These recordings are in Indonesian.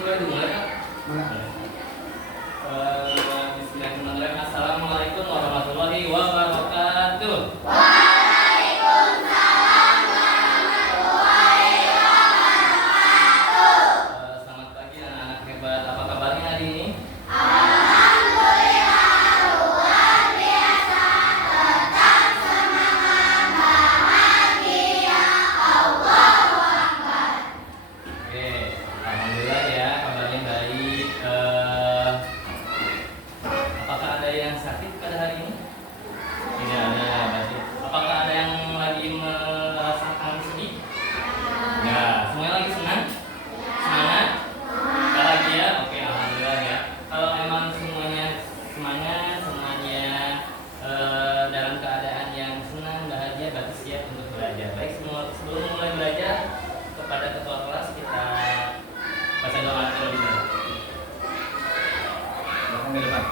boleh dimulai Kak? Mulai. Bismillahirrahmanirrahim. Assalamualaikum warahmatullahi wabarakatuh. Selamat pagi anak-anak hebat. Apa kabarnya hari ini? Oke, alhamdulillah ya, kabarnya baik. Apakah ada yang sakit pada hari ini? Tidak ada, berarti. Apakah ada yang lagi merasakan sedih? Ya, semuanya lagi senang? Semangat? Bahagia? Oke, alhamdulillah ya. Kalau emang semuanya semangat, semuanya dalam keadaan yang senang, bahagia, berarti siap untuk belajar. Baik, sebelum mulai belajar, kepada ketua kelas kita baca doa terlebih dahulu. Belakang ke depan.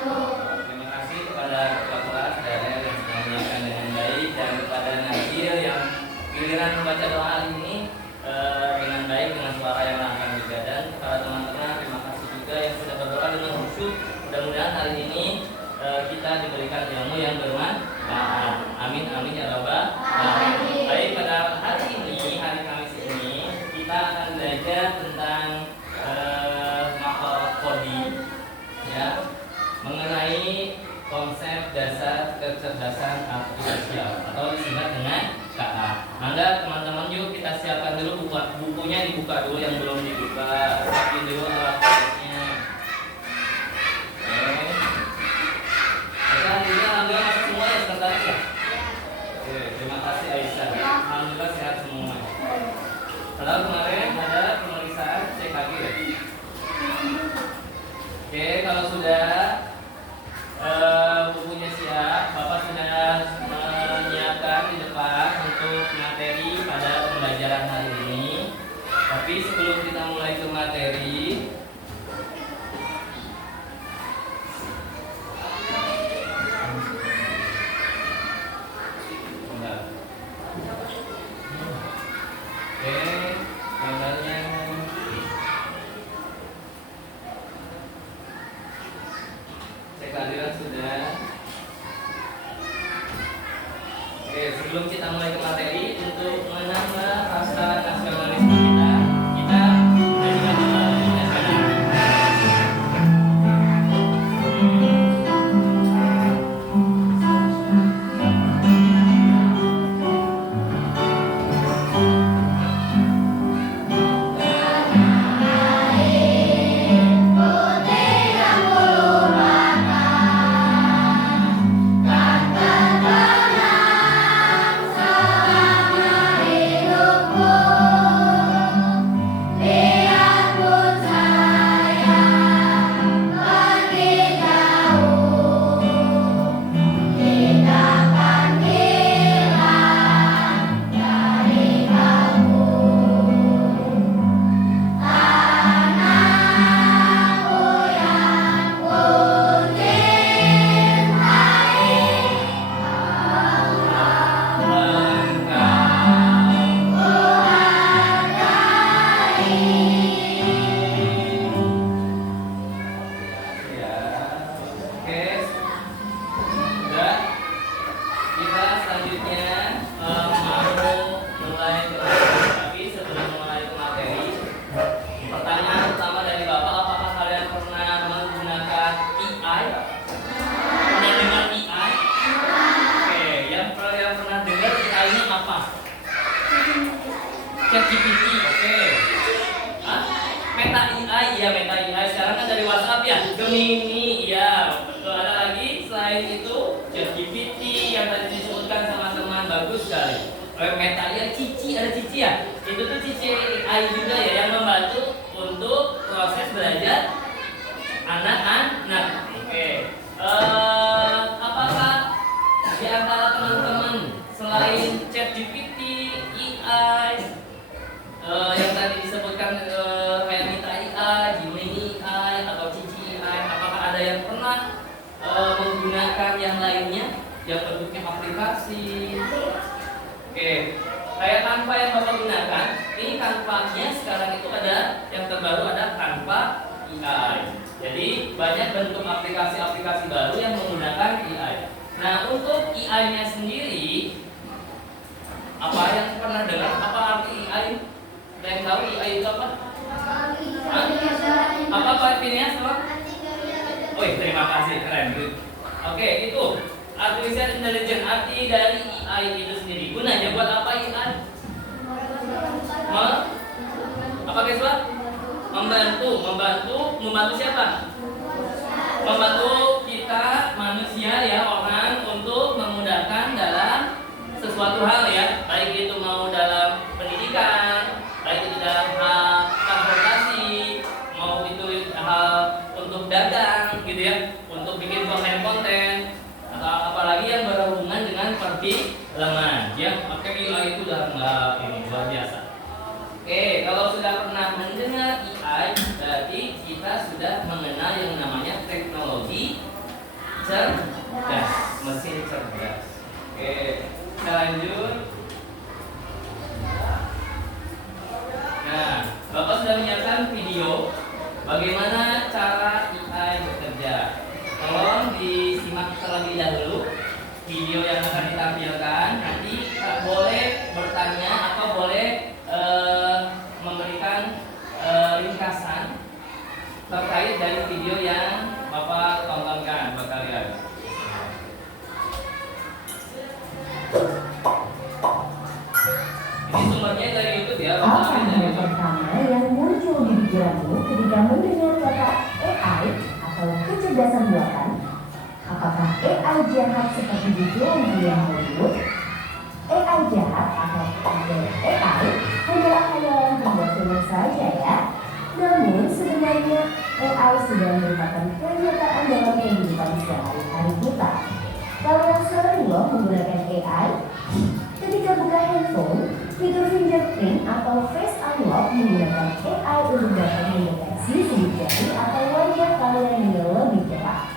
Terima kasih kepada ketua kelas Daniel yang sudah menyiapkan dengan baik, dan kepada Nabil yang giliran membaca doa hari ini dengan baik, dengan suara yang lantang juga. Dan kepada teman-teman, terima kasih juga yang sudah berdoa dengan khusyuk. Mudah-mudahan hari ini kita diberikan ilmu yang bermanfaat. Amin amin ya rabbal alamin. Baik, pada hari ini, hari Kamis ini, kita akan belajar tentang makhluk kodi, ya, mengenai konsep dasar kecerdasan artifisial atau disingkat dengan KA. Mangga teman-teman, yuk kita siapkan dulu bukunya, dibuka dulu yang belum dibuka. Siapin dulu alat-alatnya. Oke. Alhamdulillah masuk semua ya sekretaris ya. Oke, terima kasih Aisyah. Alhamdulillah sehat semua. Padahal kemarin ada pemeriksaan CKG ya. Oke, kalau sudah bukunya siap, Bapak sudah menyiapkan di depan untuk materi pada pembelajaran hari ini. Tapi sebelum kita mulai ke materi, Iya, Meta AI. Sekarang kan dari WhatsApp ya, Gemini, ya. Ada lagi selain itu ChatGPT yang tadi disebutkan sama teman, bagus sekali. Meta AI, Cici, ada Cici ya. Itu tuh Cici AI juga ya yang membantu untuk proses belajar anak-anak. Oke. Apakah di antara teman-teman selain ChatGPT, AI, yang tadi disebutkan kayak Meta AI, Gemini AI, atau Cici AI, apakah ada yang pernah menggunakan yang lainnya yang bentuknya aplikasi? Oke, kayak Canva yang Bapak gunakan, ini Canva-nya sekarang itu ada yang terbaru, ada Canva AI. Jadi banyak bentuk aplikasi-aplikasi baru yang menggunakan AI. Nah, untuk AI-nya sendiri, apa yang pernah dengar? Apa arti AI? Ada yang tahu AI itu apa? Apa artinya, Sob? Oh, terima kasih, keren. Oke, itu artificial intelligence, arti dari AI itu sendiri. Gunanya buat apa AI? Apa guys, Pak? Membantu siapa? Membantu kita manusia ya, orang, untuk memudahkan dalam sesuatu hal ya, baik itu mau dalam pendidikan, baik itu dalam hal transportasi, mau itu hal untuk dagang gitu ya, untuk bikin konten-konten, atau apalagi yang berhubungan dengan perfilman ya. Maka AI itu udah nggak ini luar biasa. Oke, kalau sudah pernah mendengar AI, berarti kita sudah mengenal yang namanya teknologi cerdas, mesin cerdas. Oke, kita lanjut. Nah, Bapak sudah menyiapkan video bagaimana cara AI bekerja. Tolong disimak terlebih dahulu video yang akan ditampilkan. Nanti boleh bertanya atau boleh memberikan ringkasan terkait dari video yang Bapak tontonkan buat kalian. Ini sumbernya dari YouTube ya. Apa yang pertama yang muncul di pikiranmu ketika mendengar kata AI atau kecerdasan buatan? Apakah AI jahat seperti di film Hollywood? AI jahat atau AI hanyalah khayalan pembuat film saja ya. Namun sebenarnya AI sudah merupakan kenyataan dalam kehidupan sehari-hari kita. Kalian sering loh menggunakan AI. Ketika buka handphone, fitur fingerprint atau face unlock menggunakan AI untuk dapat mendeteksi sidik jari atau wajah kalian dengan lebih cepat.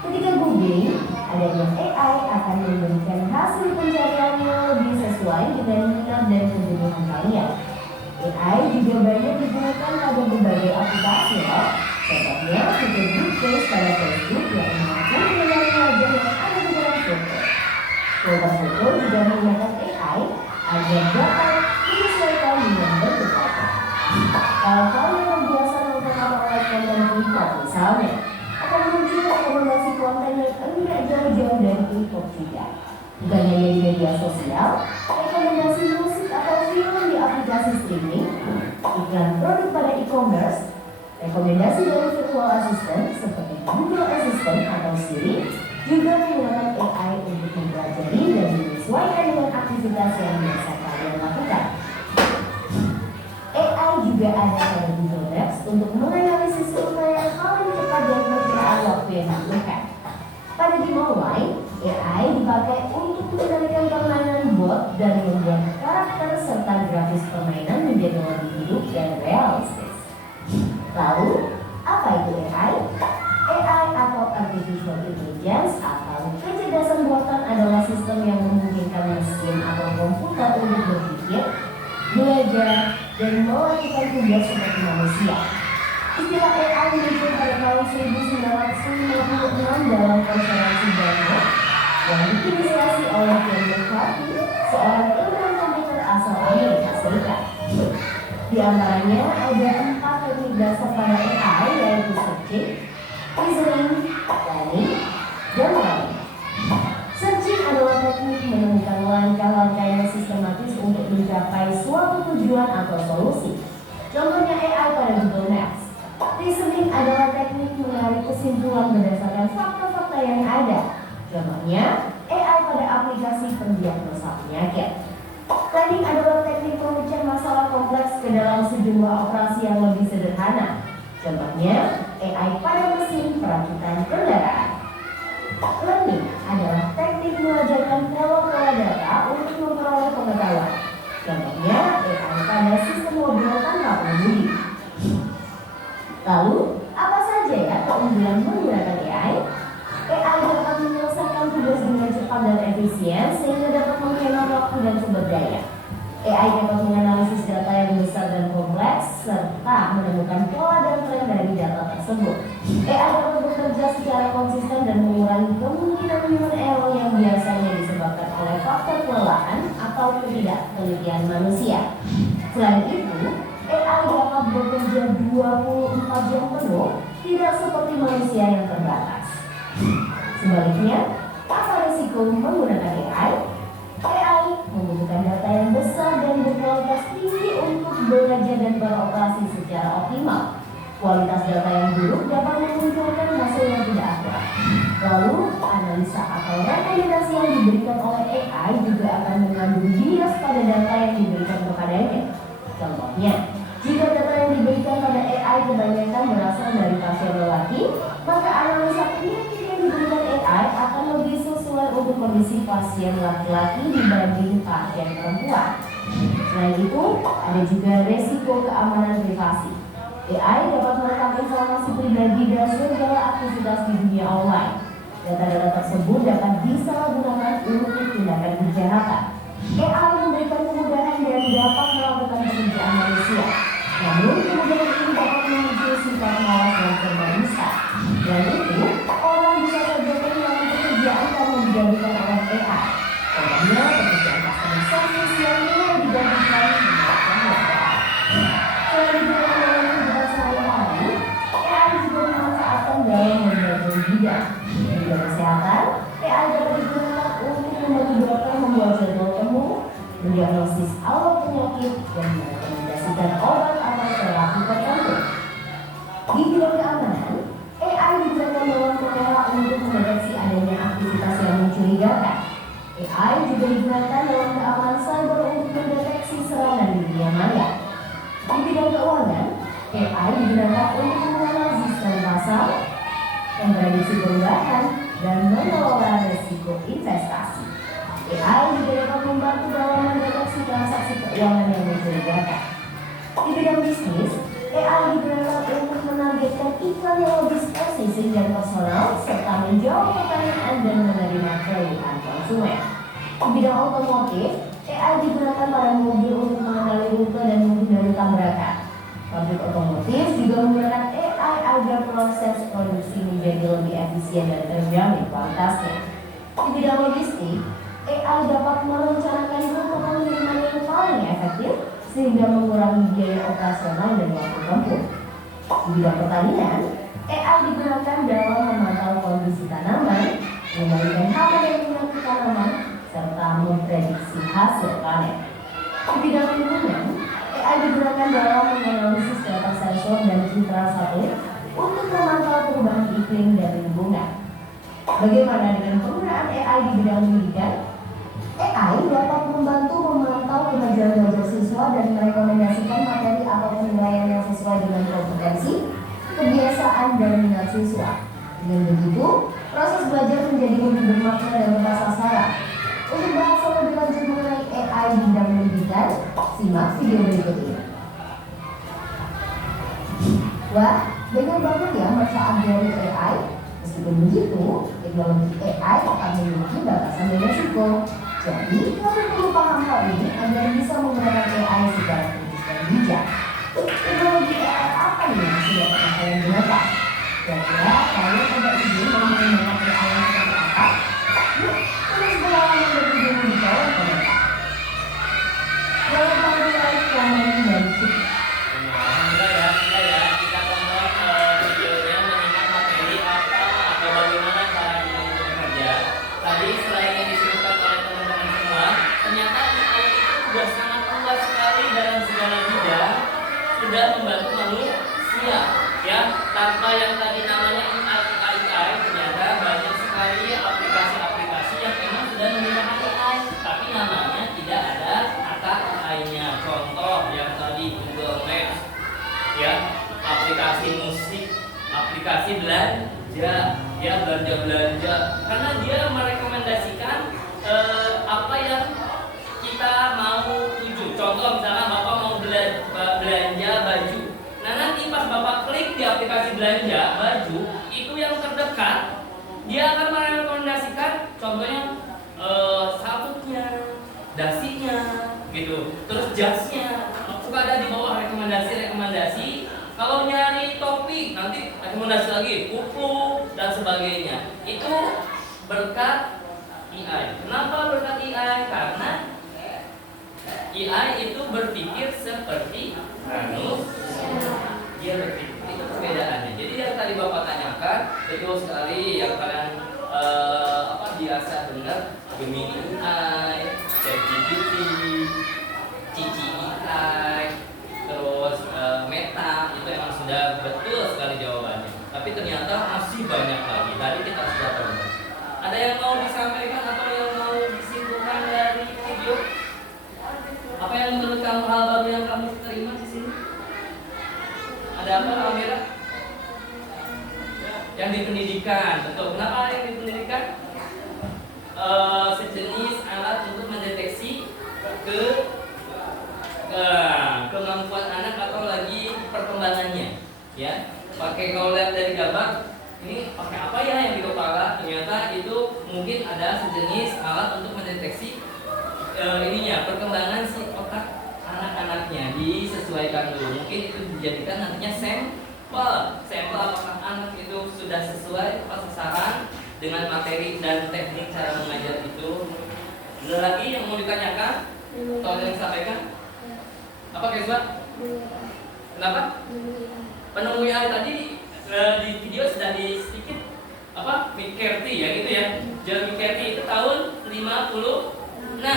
Ketika googling, adanya AI akan memberikan hasil pencariannya lebih sesuai dengan minat dan kebutuhan kalian. AI juga banyak digunakan pada berbagai aplikasi loh. Contohnya fitur good face pada Facebook yang mampu mengenali wajah yang ada di dalam foto. Filter foto juga menggunakan AI agar dapat menyesuaikan dengan bentuk foto. Kalau kalian terbiasa nonton atau like konten TikTok misalnya, akan muncul rekomendasi konten yang enggak jauh-jauh dari TikTok juga. Bukan hanya di media sosial, rekomendasi musik atau film di aplikasi streaming, iklan produk pada e-commerce, rekomendasi dari virtual assistant seperti Google Assistant atau Siri juga menggunakan AI untuk mempelajari dan menyesuaikan dengan aktivitas yang biasa kalian lakukan. AI juga ada pada Google Maps untuk menganalisis rute yang paling cepat dan perkiraan waktu yang dibutuhkan. Pada game online, AI dipakai untuk mengendalikan permainan bot dan membuat karakter serta grafis permainan menjadi lebih hidup dan realistis. Lalu, apa itu AI? AI atau Artificial Intelligence atau kecerdasan buatan adalah sistem yang memungkinkan mesin atau komputer untuk berpikir, belajar, dan melakukan tugas seperti manusia. Istilah AI muncul pada tahun 1956 dalam konferensi Dartmouth yang diinisiasi oleh John McCarthy, seorang ilmuwan komputer asal Amerika Serikat. Di antaranya ada 4 teknik dasar pada AI, yaitu searching, reasoning, planning, dan learning. Searching adalah teknik menemukan langkah-langkah yang sistematis untuk mencapai suatu tujuan atau solusi. Contohnya AI pada Google Maps. kesimpulan berdasarkan fakta-fakta yang ada. Contohnya, AI pada aplikasi pendiagnosa penyakit. Planning adalah teknik memecah masalah kompleks ke dalam sejumlah operasi yang lebih sederhana. Contohnya, AI pada mesin perakitan kendaraan. Learning adalah teknik mengajarkan pola-pola data untuk memperoleh pengetahuan. Contohnya, AI pada sistem mobil tanpa pengemudi. Lalu, apa saja ya keunggulan menggunakan AI? AI dapat menyelesaikan tugas dengan cepat dan efisien sehingga dapat menghemat waktu dan sumber daya. AI dapat menganalisis data yang besar dan kompleks serta menemukan pola dan tren dari data tersebut. AI dapat bekerja secara konsisten dan mengurangi kemungkinan human error yang biasanya disebabkan oleh faktor kelelahan atau ketidaktelitian manusia. Selain itu, AI dapat bekerja 24 jam penuh, tidak seperti manusia yang terbatas. Sebaliknya, apa risiko menggunakan AI? AI membutuhkan data yang besar dan berkualitas tinggi untuk belajar dan beroperasi secara optimal. Kualitas data yang buruk dapat memunculkan hasil yang tidak akurat. Lalu, analisa atau rekomendasi yang diberikan oleh AI juga akan mengandung bias pada data yang diberikan kepadanya. Contohnya, jika data yang diberikan pada AI kebanyakan berasal dari pasien lelaki, maka analisa penyakit yang diberikan AI akan lebih sesuai untuk kondisi pasien laki-laki dibanding pasien perempuan. Selain itu, ada juga resiko keamanan privasi. AI dapat merekam informasi pribadi dan segala aktivitas di dunia online. Data-data tersebut dapat disalahgunakan untuk tindakan kejahatan. AI memberikan kemudahan dan dapat melakukan pekerjaan manusia. Namun, kemudahan ini dapat memicu sifat malas dan tergesa. Dan itu, orang bisa saja kehilangan pekerjaan karena digantikan oleh AI. Contohnya, pekerjaan customer service yang mulai digantikan dengan AI. Selain digunakan dalam kehidupan sehari-hari, AI juga dimanfaatkan dalam berbagai bidang. Di bidang kesehatan, AI dapat digunakan untuk membantu dokter membuat jadwal temu, mendiagnosis awal penyakit, dan merekomendasikan obat atau terapi tertentu. Di bidang keamanan, AI digunakan dalam kamera untuk mendeteksi adanya aktivitas yang mencurigakan. AI juga digunakan dalam keamanan cyber untuk mendeteksi serangan di dunia maya. Di bidang keuangan, AI digunakan untuk menganalisis pasar, memprediksi perubahan, dan mengelola risiko investasi. AI juga dapat membantu dalam mendeteksi transaksi keuangan yang mencurigakan. Di bidang bisnis, AI digunakan untuk menargetkan iklan yang lebih spesifik dan personal serta menjawab pertanyaan dan menerima keluhan konsumen. Di bidang otomotif, AI digunakan pada mobil untuk mengenali rute dan menghindari tabrakan. Pabrik otomotif juga menggunakan AI agar proses produksi menjadi lebih efisien dan terjamin kualitasnya. Di bidang logistik, AI dapat merencanakan rute pengiriman yang paling efektif sehingga mengurangi biaya operasional dan waktu tempuh. Di bidang pertanian, AI digunakan dalam memantau kondisi tanaman, mengendalikan hama dan penyakit tanaman, serta memprediksi hasil panen. Di bidang lingkungan, AI digunakan dalam menganalisis data sensor dan citra satelit untuk memantau perubahan iklim dan lingkungan. Bagaimana dengan penggunaan AI di bidang pendidikan? AI dapat membantu memantau kemajuan belajar siswa dan merekomendasikan materi atau penilaian yang sesuai dengan kompetensi, kebiasaan, dan minat siswa. Dengan begitu, proses belajar menjadi lebih bermakna dan tepat sasaran. Untuk bahas lebih lanjut mengenai AI di bidang pendidikan, simak video berikut ini. Wah, banyak banget ya manfaat dari AI. Meskipun begitu, teknologi AI akan memiliki batasan dan resiko. Jadi, kalian perlu paham hal ini agar bisa menggunakan AI secara kritis dan bijak. Teknologi AI apa nih yang sudah pernah kalian gunakan? Kira-kira kalian ada ide mau menggunakan AI yang seperti apa? Yuk, tulis pengalaman dari diri di bawah komentar. Jangan lupa like, komen, dan share. Alhamdulillah ya, kita tonton videonya menyimak materi apa atau bagaimana cara kita untuk bekerja. Tadi selain yang disebutkan oleh teman-teman semua, ternyata AI itu sudah sangat luas sekali dalam segala bidang, sudah membantu manusia ya, tanpa yang tadi namanya aplikasi musik, aplikasi belanja, ya belanja, karena dia merekomendasikan apa yang kita mau tuju. Contoh misalnya Bapak mau belanja baju. Nah nanti pas Bapak klik di aplikasi belanja baju, itu yang terdekat, dia akan merekomendasikan contohnya sabuknya, dasinya, gitu. Terus jasnya, suka ada di bawah rekomendasi. Kalau nyari topi, nanti rekomendasi lagi kuku dan sebagainya. Itu berkat AI. Kenapa berkat AI? Karena AI itu berpikir seperti manusia. Dia berpikir, itu perbedaannya. Jadi yang tadi Bapak tanyakan, betul sekali yang kalian biasa dengar, Gemini AI, ChatGPT, Cici AI, terus Meta, itu emang sudah betul sekali jawabannya. Tapi ternyata masih banyak lagi. Tadi kita sudah tahu. Ada yang mau disampaikan atau yang mau disimpulkan dari video? Apa yang menurut kamu hal baru yang kamu terima di sini? Ada apa, Amira? Yang di pendidikan, betul. Kenapa yang di pendidikan? Sejenis alat untuk mendeteksi kemampuan anak atau lagi perkembangannya, ya. Pakai, kalau lihat dari gambar ini pakai apa ya yang di kepala, ternyata itu mungkin ada sejenis alat untuk mendeteksi perkembangan si otak anak-anaknya. Disesuaikan dulu, mungkin itu dijadikan nantinya sampel apakah anak itu sudah sesuai sasaran dengan materi dan teknik cara mengajar itu. Ada lagi yang mau ditanyakan? Tolong yang disampaikan. Apa Kezwa? Kenapa? Penemu AI tadi di video sudah di sedikit McCarthy ya gitu ya. John McCarthy itu tahun 1956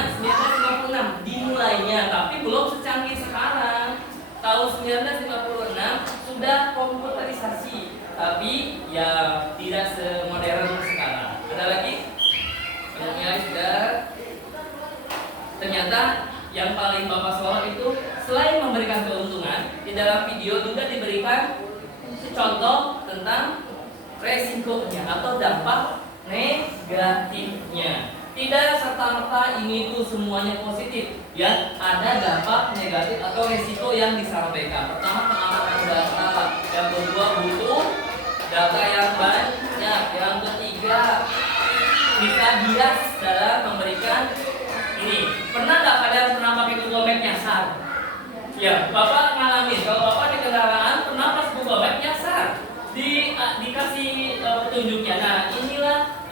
dimulainya, tapi belum secanggih sekarang. Tahun 1956 sudah komputerisasi, tapi ya tidak semodern sekarang. Ada lagi? Penemu AI sudah. Ternyata yang paling Bapak sorot itu selain memberikan keuntungan, di dalam video juga diberikan contoh tentang resikonya atau dampak negatifnya. Tidak serta-merta ini tuh semuanya positif, ya. Ada dampak negatif atau resiko yang disampaikan. Pertama, pengamatan data. Yang kedua, butuh data yang banyak. Yang ketiga, bisa bias dalam memberikan ini. Pernah nggak kalian pakai Google Map nyasar? Ya, Bapak ngalamin. Kalau Bapak di kendaraan pernah pas Google Map nyasar, dikasih petunjuknya. Nah, inilah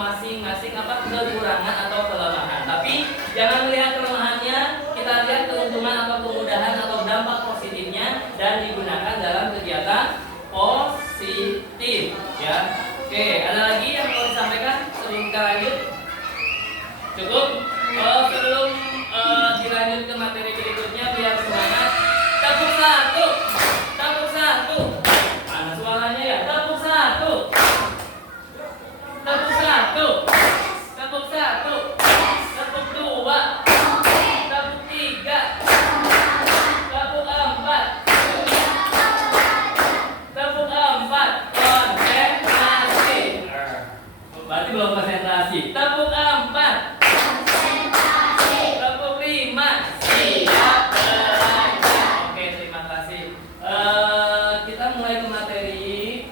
masing-masing kekurangan atau kelemahan. Tapi jangan melihat kelemahannya, kita lihat keuntungan atau kemudahan atau dampak positifnya dan digunakan dalam kegiatan positif. Ya, oke. Ada lagi yang mau disampaikan sebelum kita lanjut? Cukup? Sebelum dilanjut ke materi berikutnya, biar semangat. Tepuk satu. Mana suaranya ya? Tepuk satu. Tepuk dua. Tepuk tiga. Tepuk empat. Konsentrasi. Berarti belum konsentrasi. Tepuk empat. Tepuk lima. Siap belajar. Oke, terima kasih. Kita mulai ke materi.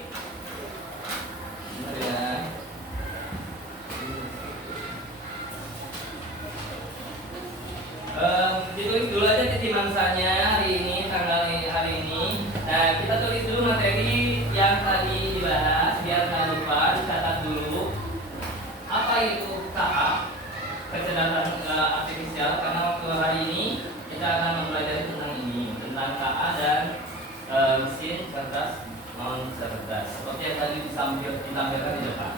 Bentar ya. Ditulis dulu aja titik mangsanya hari ini, tanggal hari ini. Nah, kita tulis dulu materi yang tadi dibahas biar nggak lupa, dicatat dulu. Apa itu KA? Kecerdasan artifisial. Karena waktu hari ini kita akan mempelajari tentang ini, tentang KA dan mesin cerdas non cerdas. Seperti yang tadi ditampilkan di depan.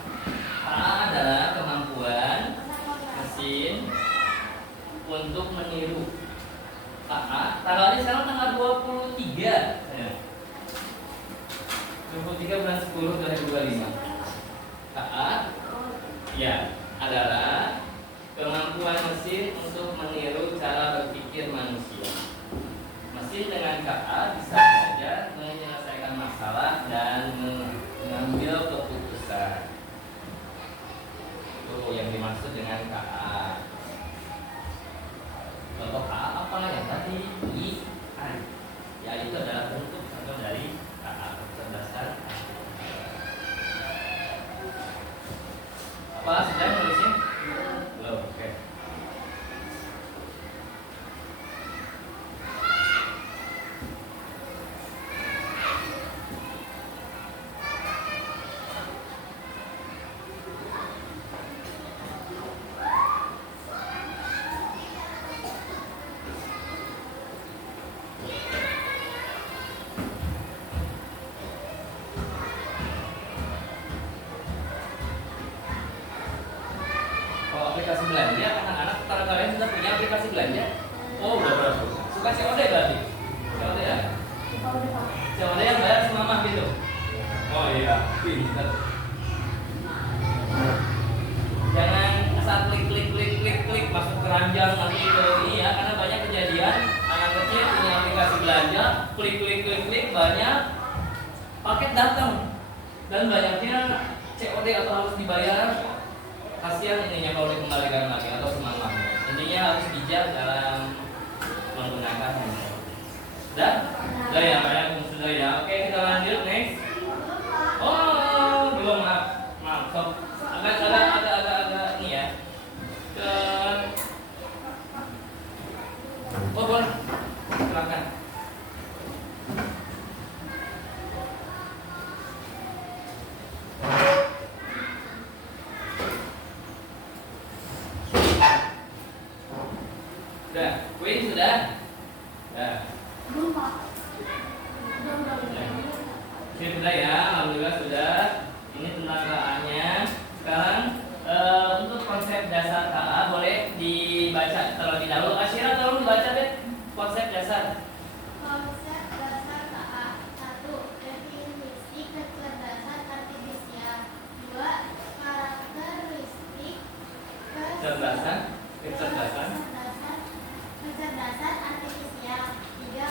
KA adalah kemampuan mesin untuk meniru. KA tanggalnya sekarang tanggal 23 ya. 23 bulan 10 2025. KA ya adalah kemampuan mesin untuk meniru cara berpikir manusia. Mesin dengan KA bisa saja menyelesaikan dimaksud dengan KA. Contoh KA apa yang tadi? I, A. Ya itu adalah bentuk contoh dari KA, kecerdasan. Apa sedang nulisnya? Belum, oke. Aplikasi belanja, anak-anak para kalian sudah punya aplikasi belanja? Oh, udah berapa? Suka COD berarti? COD ya? COD yang bayar semamah gitu? Oh iya, pintar. Jangan asal klik masuk keranjang nanti ke ini ya, karena banyak kejadian anak kecil punya aplikasi belanja, klik banyak paket datang dan banyaknya COD atau harus dibayar. Kasihan ininya kalau dikembalikan lagi atau semamah. Intinya harus bijak dalam menggunakannya. Sudah ya, sudah ya. Oke, kita lanjut next. Oh, belum maaf. So, agak ini ya. Oh, boleh. Silakan. Sudah, Queen sudah? Ya. Sudah ya, alhamdulillah sudah. Ini tentang KA-nya. Sekarang untuk konsep dasar KA boleh dibaca terlebih dahulu. Asyira tolong dibaca deh konsep dasar. Konsep dasar KA. 1. Definisi kecerdasan artifisial. 2. Karakteristik Kecerdasan artifisial. 3.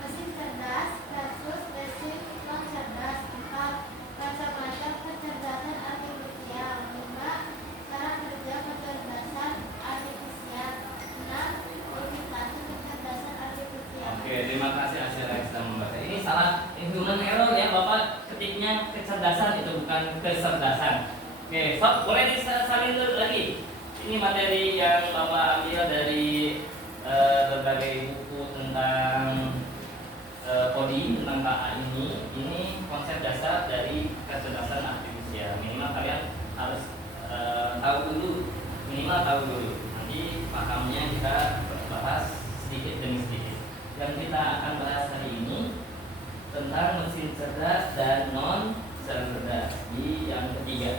Mesin cerdas versus mesin non cerdas. 4. Macam-macam kecerdasan artifisial. 5. Cara kerja kecerdasan artifisial. 6. Limitasi kecerdasan artifisial. Oke, terima kasih Asyira yang sudah membaca. Ini salah, ini human error ya, Bapak ketiknya kecerdasan itu bukan kecerdasan. Oke, sob, boleh disalin dulu lagi. Ini materi yang Bapak ambil dari berbagai buku tentang coding tentang KA ini. Ini konsep dasar dari kecerdasan artifisial. Minimal kalian harus tahu dulu, Nanti pahamnya kita bahas sedikit demi sedikit. Yang kita akan bahas hari ini tentang mesin cerdas dan non cerdas di yang ketiga.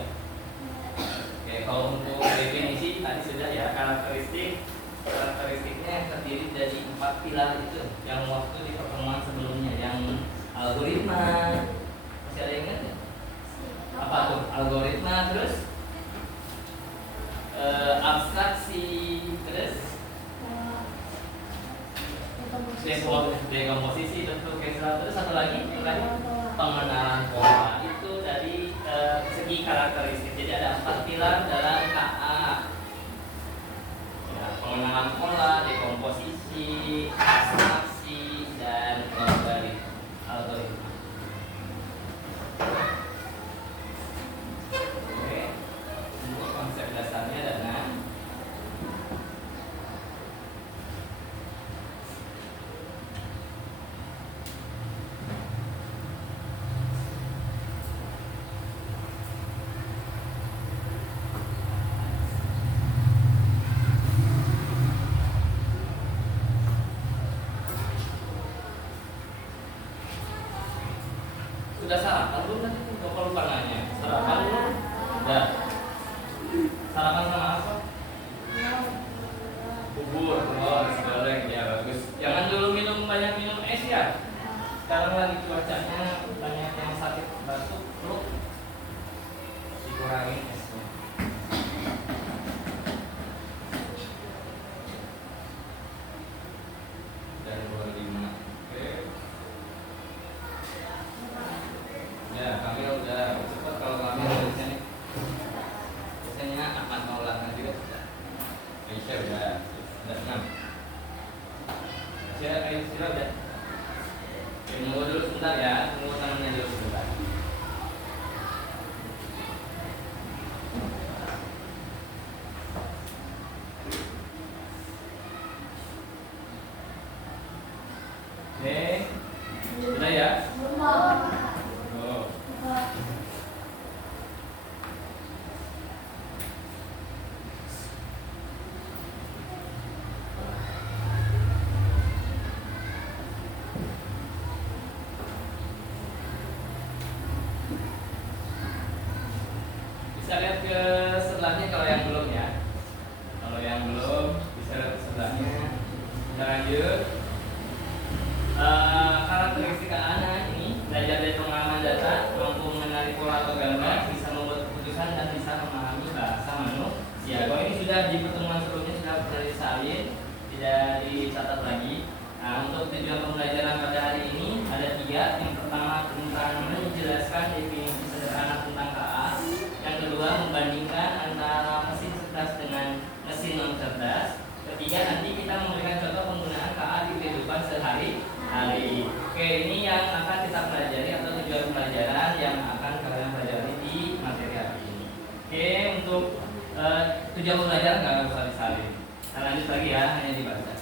Oke, kalau untuk definisi tadi sudah ya, karakteristiknya terdiri dari 4 pilar itu yang waktu di pertemuan sebelumnya, yang algoritma, masih ada yang ingat ya? Apa tuh? Algoritma, terus abstraksi, terus dekomposisi, tentu terus satu lagi pengenalan pola. Itu dari segi karakteristik. Jadi ada 4 pilar dalam KA. Ya, pengenalan pola, dekomposisi, abstraksi, dan algoritma. Oke, untuk konsep dasarnya adalah sudah sarapan belum tadi? Bapak lupa nanya. Sarapan belum? Udah. Sarapan sama apa? Bubur. Oh, nasi goreng ya, bagus. Jangan dulu banyak minum es ya. Sekarang lagi cuacanya banyak yang sakit batuk, flu. Dikurangin esnya. Dan 25. Oke. Ya, kami udah cepat kalau kami biasanya Ahmad Maulana juga. bisa lihat ke sebelahnya kalau yang belum ya. Kalau yang belum bisa lihat ke sebelahnya. Kita lanjut. Karakteristik anak ini belajar dari pengalaman data, mampu mengenali pola atau gambar, bisa membuat keputusan dan bisa memahami bahasa manusia. Kalau ini sudah di pertemuan sebelumnya sudah pernah disalin, tidak dicatat lagi. Nah, untuk tujuan pembelajaran pada hari ini ada 3. Yang pertama tentang menjelaskan definisi sederhana tentang KA. Yang kedua membandingkan antara mesin cerdas dengan mesin non cerdas. Ketiga nanti kita memberikan contoh penggunaan KA di kehidupan sehari-hari. Oke, ini yang akan kita pelajari atau tujuan pelajaran yang akan kalian pelajari di materi hari ini. Oke, untuk tujuan pembelajaran nggak usah disalin. Kita lanjut lagi ya, hanya dibaca.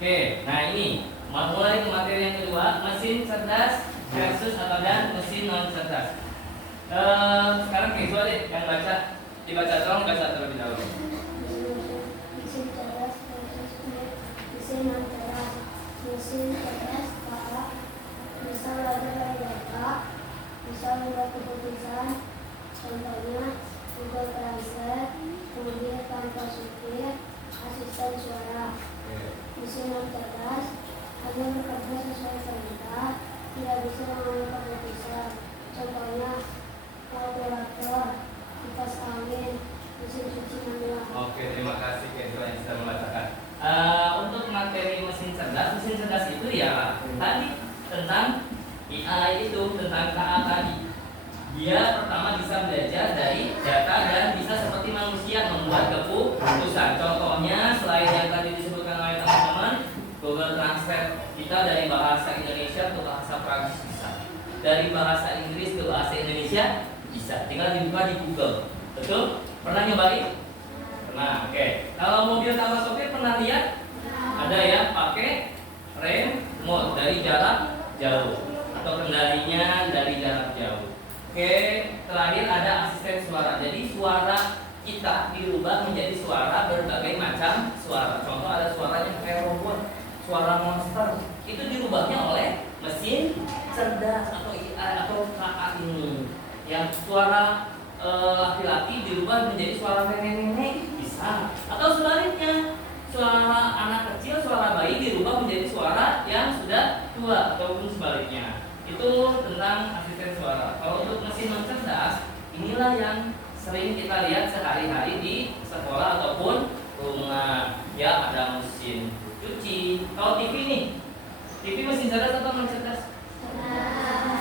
Oke, nah ini mulai ke materi yang kedua, mesin cerdas versus atau dan mesin non cerdas. Sekarang visual deh, yang baca dibaca, tolong baca terlebih dahulu. Mesin cerdas versus mesin non cerdas. Mesin cerdas para bisa belajar dari data, bisa membuat keputusan, contohnya Google Translate, kemudian tanpa supir, asisten suara. Mesin non cerdas hanya bekerja sesuai perintah, tidak bisa mengambil keputusan, contohnya kalkulator, kipas angin, mesin cuci manual. Oke, terima kasih Kedua yang sudah membacakan. Untuk materi mesin cerdas itu ya tadi tentang AI itu, tentang KA tadi. Dia pertama bisa belajar dari data dan bisa seperti manusia membuat keputusan. Contohnya selain yang tadi disebutkan oleh teman-teman, Google Translate kita dari bahasa Indonesia ke bahasa Prancis bisa, dari bahasa Inggris ke bahasa Indonesia bisa. Tinggal dibuka di Google. Betul? Pernah nyobain? Nah, oke. Kalau mobil tanpa sopir pernah lihat? Ada ya, pakai remote dari jarak jauh atau kendalinya dari jarak jauh. Oke, terakhir ada asisten suara. Jadi suara kita dirubah menjadi suara berbagai macam suara. Contoh ada suaranya kayak robot, suara monster. Itu dirubahnya oleh mesin cerdas atau AI atau KA ini. Yang suara laki-laki dirubah menjadi suara nenek-nenek bisa, atau sebaliknya suara anak kecil, suara bayi dirubah menjadi suara yang sudah tua ataupun sebaliknya. Itu tentang asisten suara. Kalau untuk mesin non cerdas, inilah yang sering kita lihat sehari-hari di sekolah ataupun rumah. Ya, ada mesin cuci. Kalau TV nih, TV mesin cerdas atau non cerdas?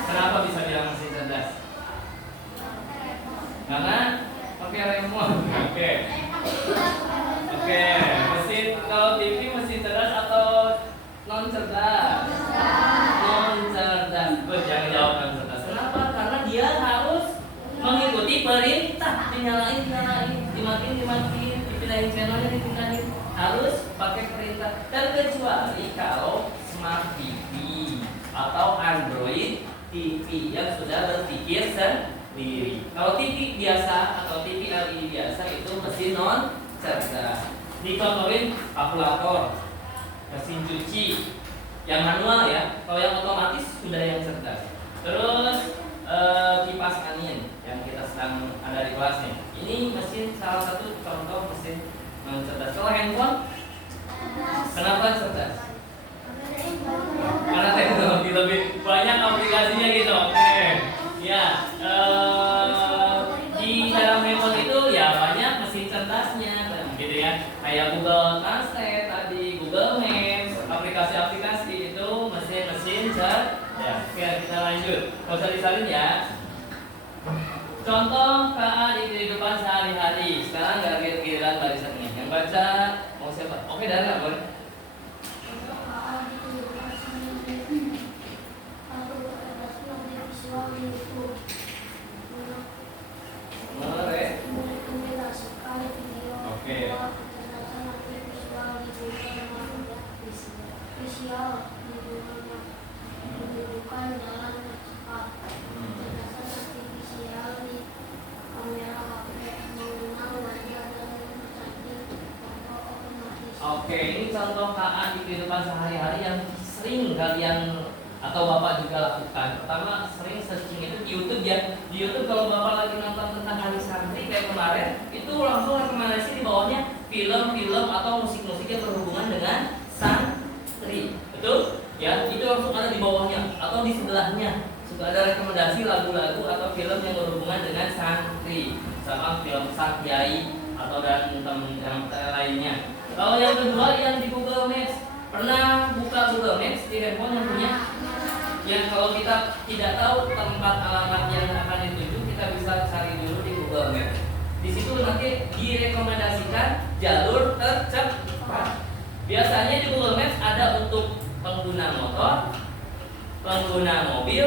Kenapa bisa bilang mesin cerdas? Karena pakai remote. Oke, mesin kalau TV mesin cerdas atau non cerdas? Non cerdas. Jangan jawab non cerdas. Kenapa? Karena dia harus mengikuti perintah. Dinyalain, dimatiin, dipindahin channelnya, dipindahin. Harus pakai perintah. Terkecuali kalau smart TV atau Android TV yang sudah berpikir sendiri. Kalau TV biasa atau TV LED biasa itu mesin non cerdas. Dicontohin kalkulator, mesin cuci, yang manual ya. Kalau yang otomatis sudah yang cerdas. Terus kipas angin yang kita sedang ada di kelas nih. Ini mesin salah satu contoh mesin non cerdas. Kalau handphone, kenapa cerdas? Karena teknologi lebih banyak aplikasinya gitu. Oke. Ya, di dalam handphone itu ya banyak mesin cerdasnya, gitu ya. Kayak Google Translate tadi, Google Maps, aplikasi-aplikasi itu mesin-mesin cerdas. Oke, kita lanjut. Gak usah disalin ya. Contoh KA di kehidupan sehari-hari. Sekarang giliran barisannya. Yang baca mau siapa? Oke, dari nggak boleh. Oke, ini contoh KA di kehidupan sehari-hari yang sering kalian atau Bapak juga lakukan. Pertama, sering searching itu di YouTube ya di YouTube kalau Bapak lagi nonton tentang hari santri kayak kemarin, itu langsung rekomendasi di bawahnya film-film atau musik-musik yang berhubungan dengan santri. Betul? Ya, itu langsung ada di bawahnya atau di sebelahnya. Suka ada rekomendasi lagu-lagu atau film yang berhubungan dengan santri, sama film sang kiai atau dan teman yang lainnya. Kalau yang kedua yang di Google Maps, pernah buka Google Maps di handphone yang punya? Ya, kalau kita tidak tahu tempat alamat yang akan dituju, kita bisa cari dulu di Google Maps. Di situ nanti direkomendasikan jalur tercepat. Biasanya di Google Maps ada untuk pengguna motor, pengguna mobil,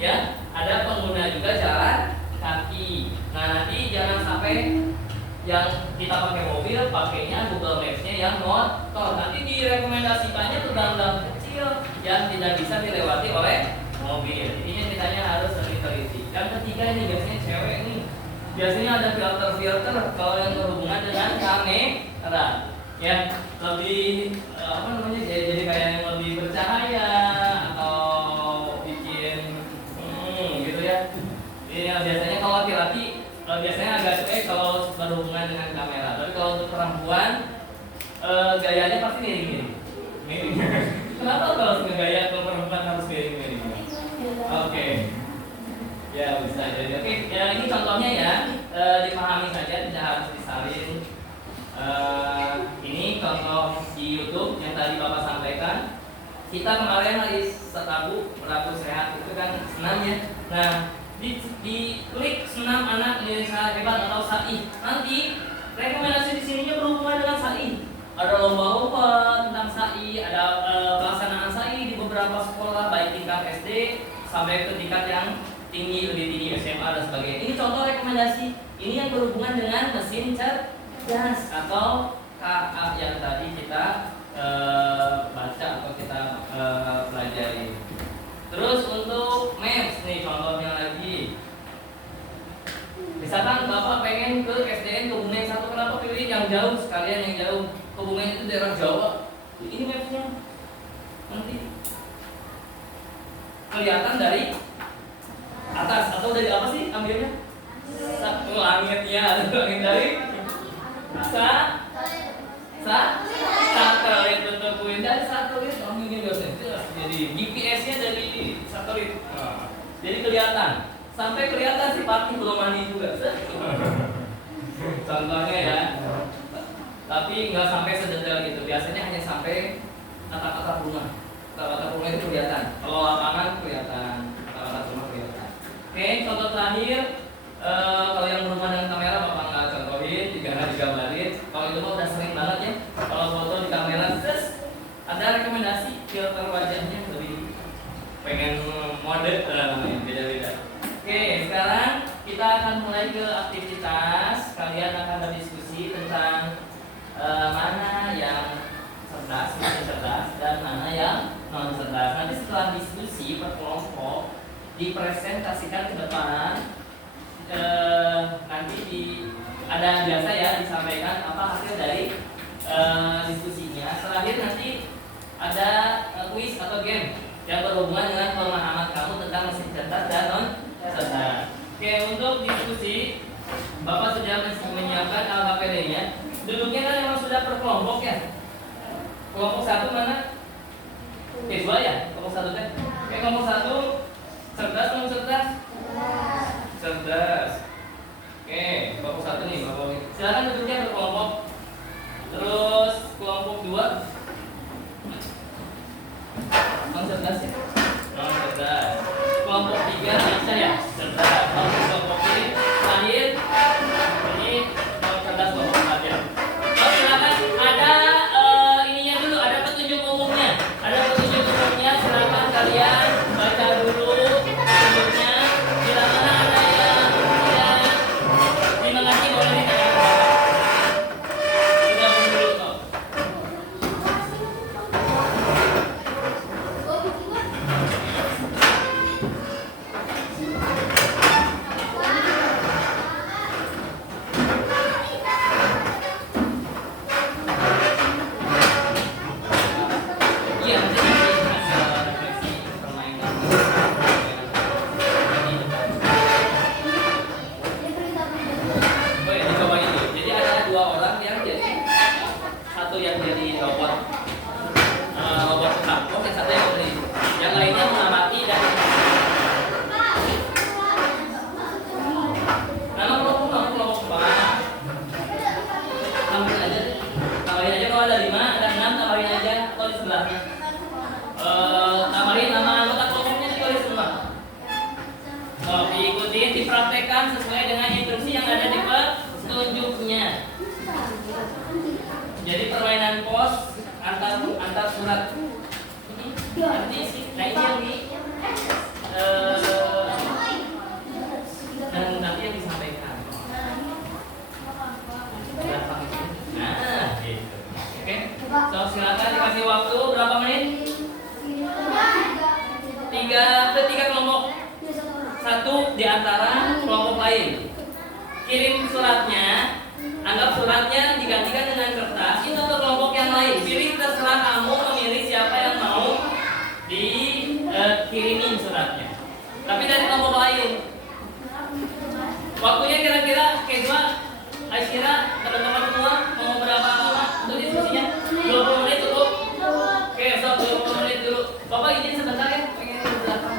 ya, ada pengguna juga jalan kaki. Nah, nanti jangan sampai yang kita pakai mobil, pakainya Google Maps-nya yang motor. Nanti direkomendasikannya tuh gang-gang kecil yang tidak bisa dilewati oleh mobil. Intinya ceritanya harus lebih teliti. Yang ketiga ini biasanya cewek nih. Biasanya ada filter-filter kalau yang berhubungan dengan kamera. Ya, lebih jadi kayak yang lebih bercahaya atau bikin gitu ya. Ini biasanya kalau laki-laki biasanya agak cuek kalau berhubungan dengan kamera. Tapi kalau untuk perempuan gayanya pasti miring-miring. Kenapa kalau suka gaya kalau perempuan harus miring-miring? Oke. Ya bisa jadi. Oke, ya ini contohnya ya, dipahami saja, tidak harus disalin. Ini contoh di YouTube yang tadi Bapak sampaikan. Kita kemarin hari Setabu berlaku sehat itu kan senam ya. Nah, di klik senam anak Indonesia hebat atau SAI. Nanti rekomendasi di sininya berhubungan dengan SAI. Ada lomba-lomba tentang SAI, ada pelaksanaan SAI di beberapa sekolah baik tingkat SD sampai ke tingkat yang tinggi, lebih tinggi SMA dan sebagainya. Ini contoh rekomendasi. Ini yang berhubungan dengan mesin cerdas atau KA yang tadi kita baca atau kita pelajari. Terus untuk Maps nih contohnya lagi. Misalkan Bapak pengen ke SDN Kebumen 1, kenapa pilih yang jauh sekalian yang jauh? Kebumen itu daerah Jawa. Ini Mapsnya nanti kelihatan dari atas atau dari apa sih ambilnya? Langit ya, langit dari satelit, betul dari satelit. Ini biasanya jadi GPS-nya dari satelit. Jadi kelihatan. Sampai kelihatan si Pati belum mandi juga. Contohnya ya. Tapi nggak sampai sedetail gitu. Biasanya hanya sampai atap-atap rumah. Atap-atap rumah itu kelihatan. Kalau lapangan kelihatan, atap-atap rumah kelihatan. Oke, contoh terakhir. Kalau yang berhubungan dengan kamera Bapak nggak contohin, digambarin. Kalau itu mah udah sering banget ya. Kalau foto di kamera, terus ada rekomendasi filter wajahnya lebih pengen mode namanya beda-beda. Oke, sekarang kita akan mulai ke aktivitas. Kalian akan berdiskusi tentang mana yang cerdas dan mana yang non cerdas. Nanti setelah diskusi per kelompok dipresentasikan ke depan. Nanti ada biasa ya disampaikan apa hasil dari diskusinya. Terakhir nanti ada kuis atau game yang berhubungan dengan pemahaman kamu tentang mesin cerdas dan non cerdas. Oke, untuk diskusi Bapak sudah menyiapkan LKPD-nya. Duduknya kan memang sudah per kelompok ya. Kelompok 1 mana? Oke, 2 ya. Kelompok 1 teh. Oke, kelompok 1 cerdas non cerdas? Cerdas. Oke, kelompok 1 nih, Bapak. Silakan duduknya per kelompok. Terus kelompok 2 non cerdas ya? Non cerdas. Kelompok 3 bisa ya? Cerdas. Kelompok ini terakhir ini non cerdas kelompok 4 ya. Oh, silakan ada ininya dulu, ada petunjuk umumnya. Ada petunjuk umumnya, silakan kalian baca dulu petunjuknya. Bila mana ada yang tidak dimengerti boleh ditanyakan. Tidak dulu kok. diikuti, dipraktekkan sesuai dengan instruksi yang ada di petunjuknya. Jadi permainan pos antar surat ini nanti nanti yang disampaikan. Nah, gitu. Oke. So, silakan dikasih waktu berapa menit? 3 kelompok. Satu di antara kelompok lain. Kirim suratnya, anggap suratnya digantikan dengan kertas. Itu ke kelompok yang lain. Pilih, terserah kamu memilih siapa yang mau dikirimin suratnya. Tapi dari kelompok lain. Waktunya kira-kira kedua. Aisyah, teman-teman semua mau berapa lama untuk diskusinya? 20 menit cukup? Oke, so 20 menit dulu. Bapak izin sebentar ya, pengen di belakang.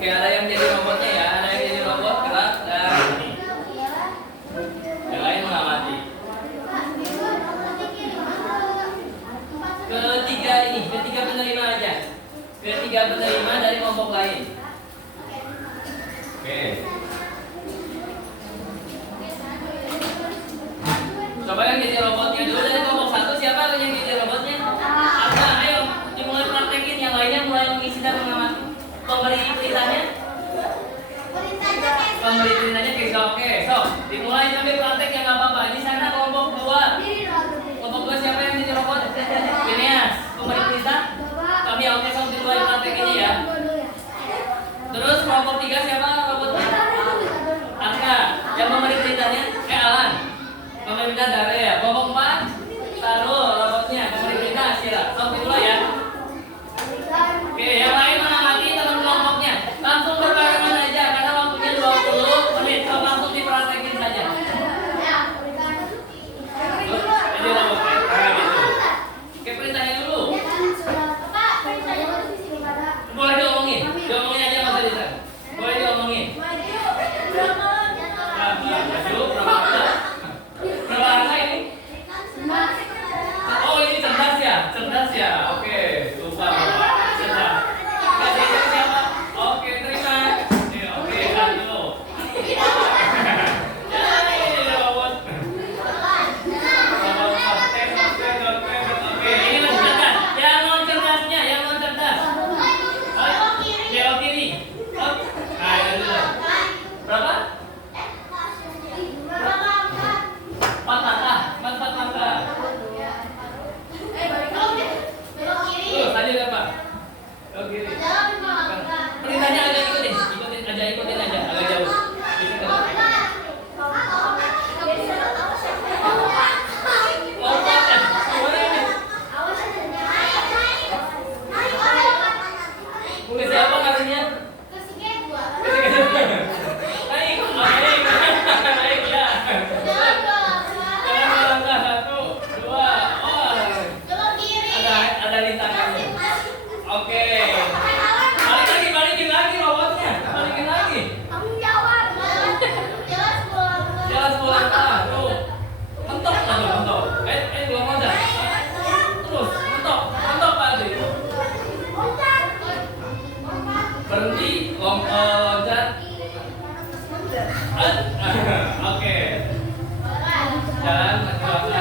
Oke, ada yang jadi robotnya ya, ada yang jadi robot gerak dan ini. Yang lain mengamati. Ketiga penerima aja. Ketiga penerima dari kelompok lain. Oke. Coba yang jadi robotnya dulu dari kelompok 1, siapa yang jadi robotnya? Arta, ayo dimulai praktekin, yang lainnya mulai mengisi dan mengamati. Pemberi perintahnya? Pemberi perintahnya Keisha, oke. So, dimulai sambil praktek ya nggak apa-apa. Di sana kelompok 2. Kelompok 2 siapa yang jadi robot? Phineas. Pemberi perintah? Kami, oke, so dimulai praktekinnya ya. Terus kelompok 3 siapa robotnya? Arka. Yang pemberi perintahnya? Alan. Pemberi perintah Dare ya. Kelompok 4 Sarul robotnya. Pemberi perintah Syira. So dimulai ya. Oke, yang lain mengamati teman kelompoknya. Langsung berbarengan aja karena waktunya 20 menit. So langsung dipraktekin saja. Jadi robotnya. Nah, gitu. Oke, perintahnya dulu. Boleh diomongin aja Mas Alisa. Boleh diomongin. Maju, berapa angka ini? Oh, ini cerdas ya. Oke, lupa. Cerdas. Kasih dari siapa? Oke, terima. Oke, satu. Ya, ini robot. Oke, ini lebih cerdas. Yang non cerdasnya, yang non cerdas. Belok kiri. Nah, ini dulu. Berapa? 4 langkah. Tuh, tadi berapa? Belok kiri. Perintahnya agak ikutin aja, agak jauh. Ini kan. Lompat ya. Gimana ini? Kulis siapa kakinya? Naik ya. Jangan melangkah 1, 2. Oh, ada lintasannya. Oke. Balikin lagi robotnya. Balikin lagi. Jalan 10 langkah. Tuh. Mentok. Belum ada. Terus, mentok Pak Adi. Berhenti, loncat. Oke. Jalan maju. Oke.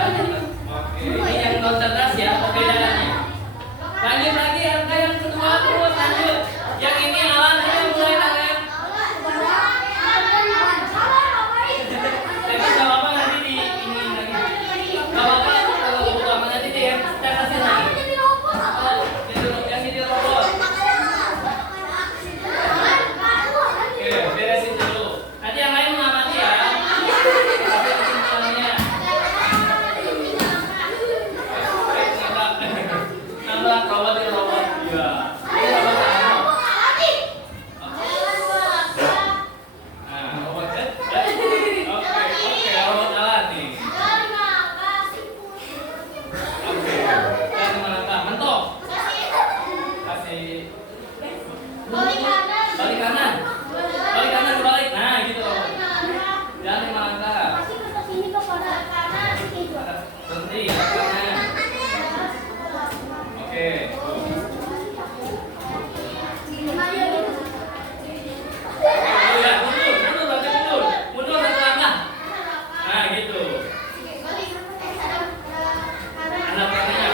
Ini yang non cerdas ya, perbedaannya. Lanjut lagi angka yang kedua, terus lanjut. Yang ini Alan mulai tangan. Tapi nggak apa-apa nanti di ini lagi. Nggak apa-apa kalau butuh apa nanti di saya kasih lagi. Yang ini robot. Oke, beresin dulu. Nanti yang lain mengamati ya. Sampai kesimpulannya. Nambah robot. Iya. Oke, robot alat nih. Oke, dan menantang, mentok. Kasih. Balik kanan, berbalik. Nah, gitu loh. Jangan 5 langkah. Berhenti ya, kanan. Oke. Mundur 1 langkah. Nah, gitu. Anak kakinya.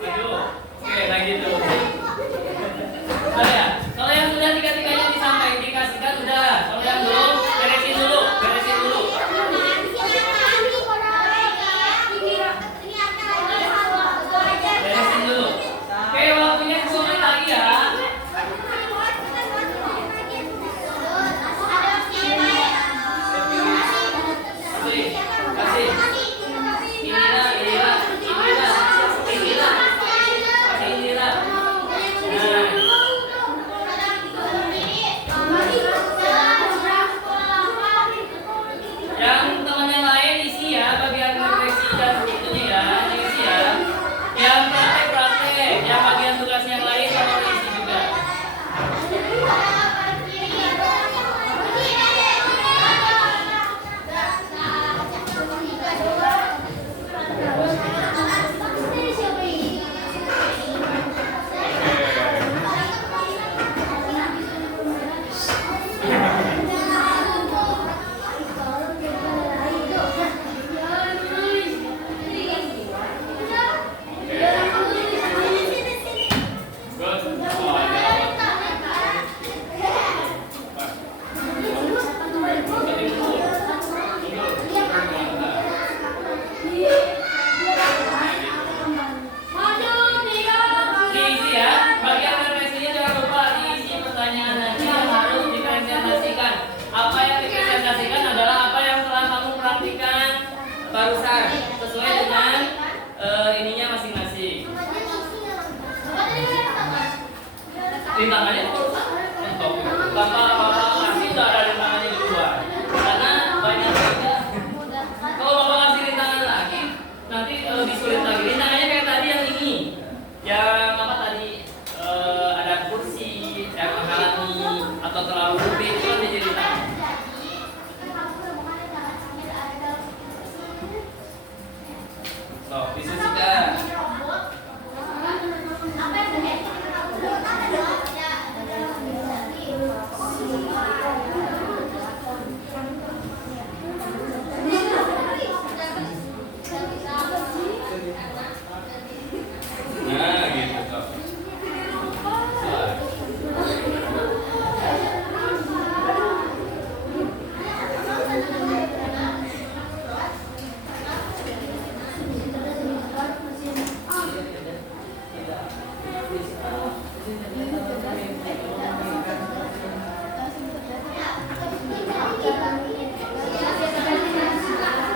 Maju. Oke, nah gitu. Kalau yang sudah tiga-tiganya disampaikan, dikasihkan sudah. Kalau yang belum, beresin dulu. Beresin dulu. Rintangannya itu baru stop. Tanpa bapak kasih udah ada rintangannya di luar. Karena banyak juga. Kalau bapak kasih rintangan lagi, nanti lebih sulit lagi. Rintangannya kayak tadi yang ini, yang apa tadi ada kursi yang menghalangi atau terlalu sempit itu kan jadi rintangan. So, diskusikan. Nah, gitu kok.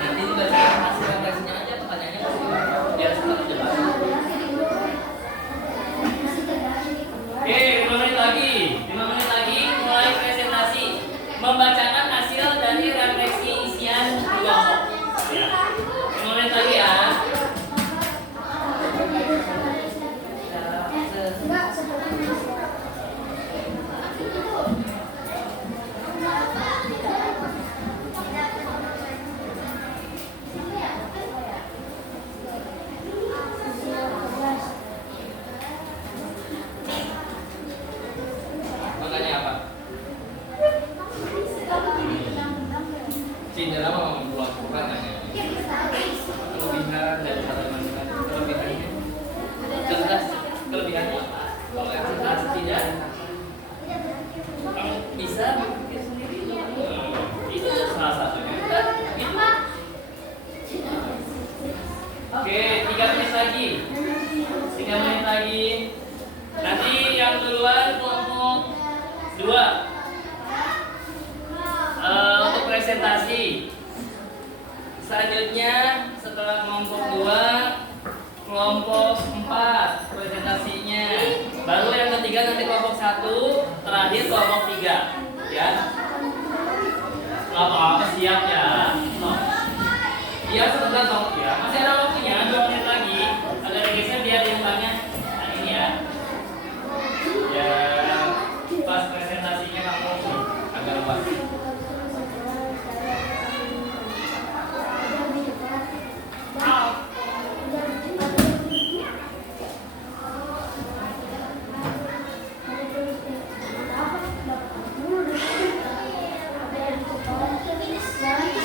Nanti dibacakan hasil refleksinya aja, pertanyaannya biar cepat aja. Oke, 5 menit lagi. 5 menit lagi mulai presentasi. Membacakan hasil dari refleksi isian kelompok. Ya. 5 menit lagi ya. Makanya apa? Cindera mau membuat pertanyaannya. Kelebihan dan kelebihan. Kelebihannya. Cerdas. Kelebihannya apa? Kalau yang cerdas tidak. Kamu bisa bikin sendiri. Itu salah satunya. Itu. Oke, 3 menit lagi. 3 menit lagi. Nanti yang duluan kelompok 2 untuk presentasi. Selanjutnya setelah kelompok 2 kelompok 4 presentasinya. Baru yang ketiga nanti kelompok 1, terakhir kelompok 3. Ya. Apa-apa siap ya. Iya sebentar dong ya. Masih ada waktunya 2 menit lagi. Agak digeser biar diuntangnya. Nah ini ya. Ya pas presentasinya kamu agak luas. Thank you.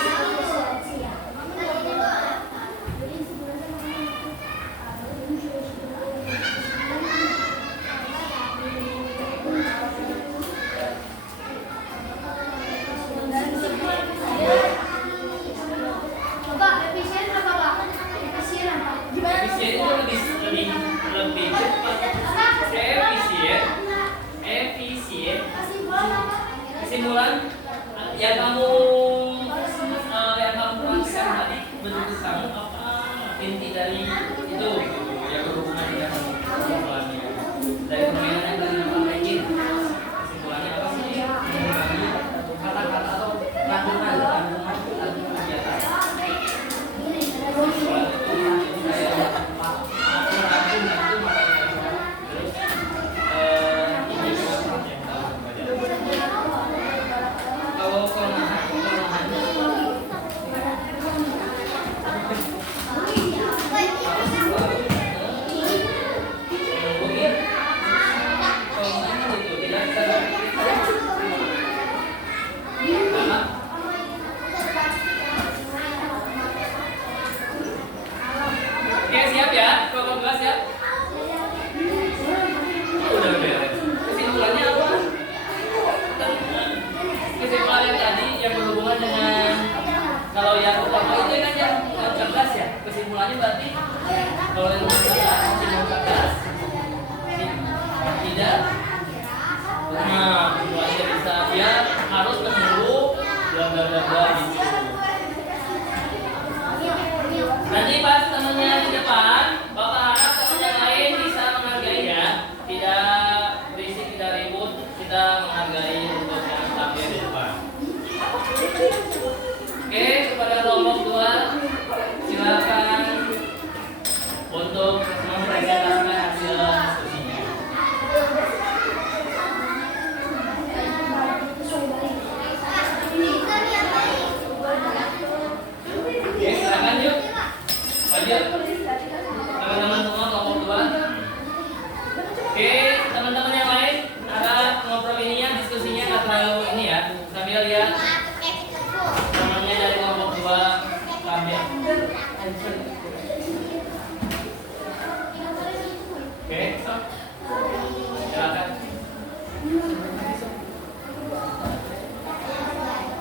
Sok. Silakan.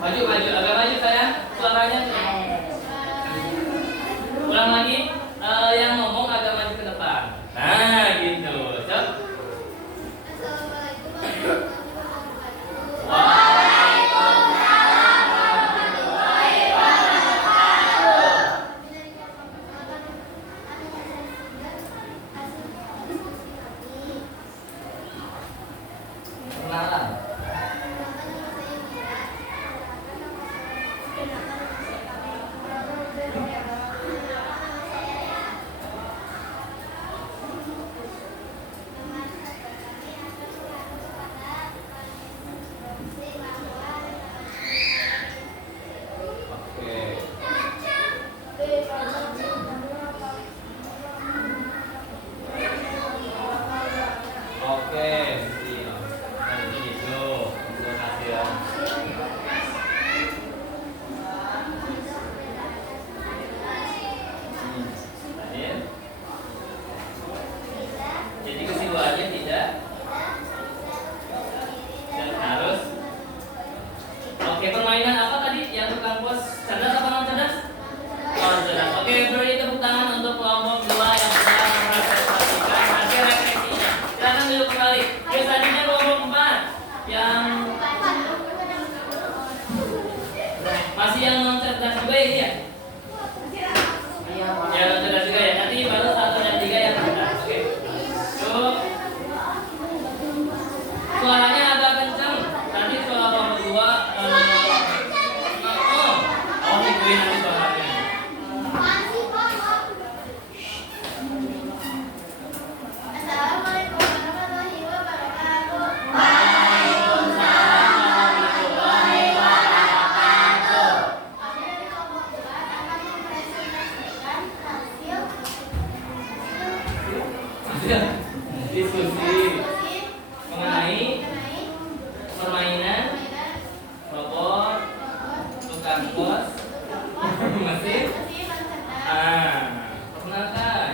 Maju, maju, agak maju sayang. Suaranya. Ulang lagi. Yang ngomong agak maju ke depan. Nah, gitu. Sok. Perkenalan. Oke. Oke, siap. Nanti gitu. Terima kasih ya. Terakhir. Jadi kesimpulannya tidak dan harus. Oke, permainan apa tadi yang tukang pos? Cerdas apa non cerdas? Oh, cerdas. Oke, beri tepuk tangan untuk kelompok 2 yang sudah mempresentasikan hasil refleksinya. Silakan duduk kembali. Oke, selanjutnya kelompok 4 yang masih yang non cerdas juga ini ya? Ya, non cerdas juga ya. Nanti baru 1 dan 3 yang cerdas. Oke. Yuk. Suaranya agak kencang. Nanti suara kelompok 2 ikutin nanti suaranya. Assalamualaikum warahmatullahi wabarakatuh. Kami dari kelompok 2 akan mempresentasikan hasil Diskusi mengenai permainan robot tukang pos mesin. Perkenalkan.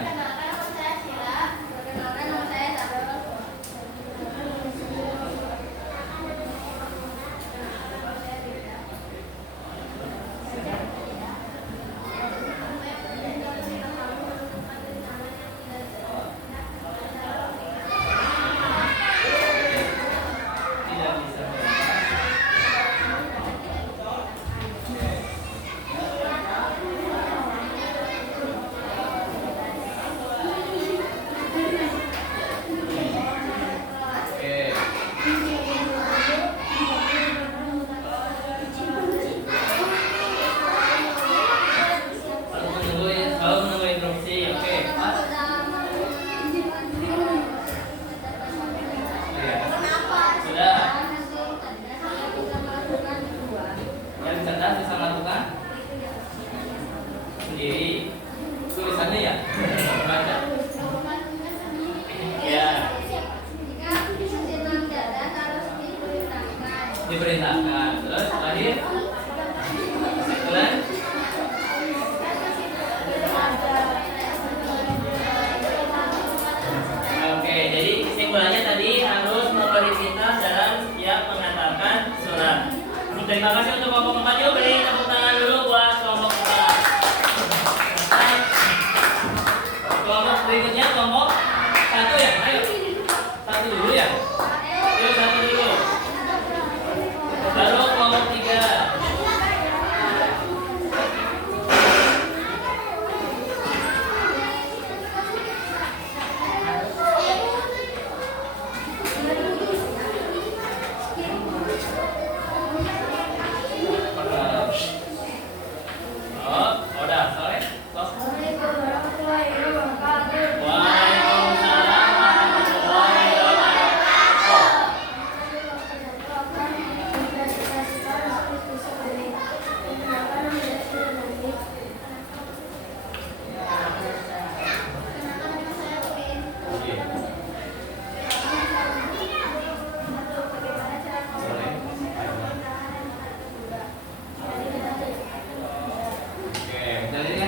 Tidak bisa. Oke. Selalu menunggu instruksi. Oke. Sudah. Yang cerdas bisa melakukan sendiri. Tulisannya ya. Baca. Ya. Diperintahkan. Terus terakhir. Kesimpulan. Oke, jadi kesimpulannya tadi harus memberi perintah dan siap mengantarkan surat. Terima kasih untuk kelompok 4. Yuk beri tepuk tangan dulu buat kelompok 4. Kelompok berikutnya kelompok 1 ya. Ayo. 1 dulu ya. Yuk 1 dulu. Baru kelompok 3.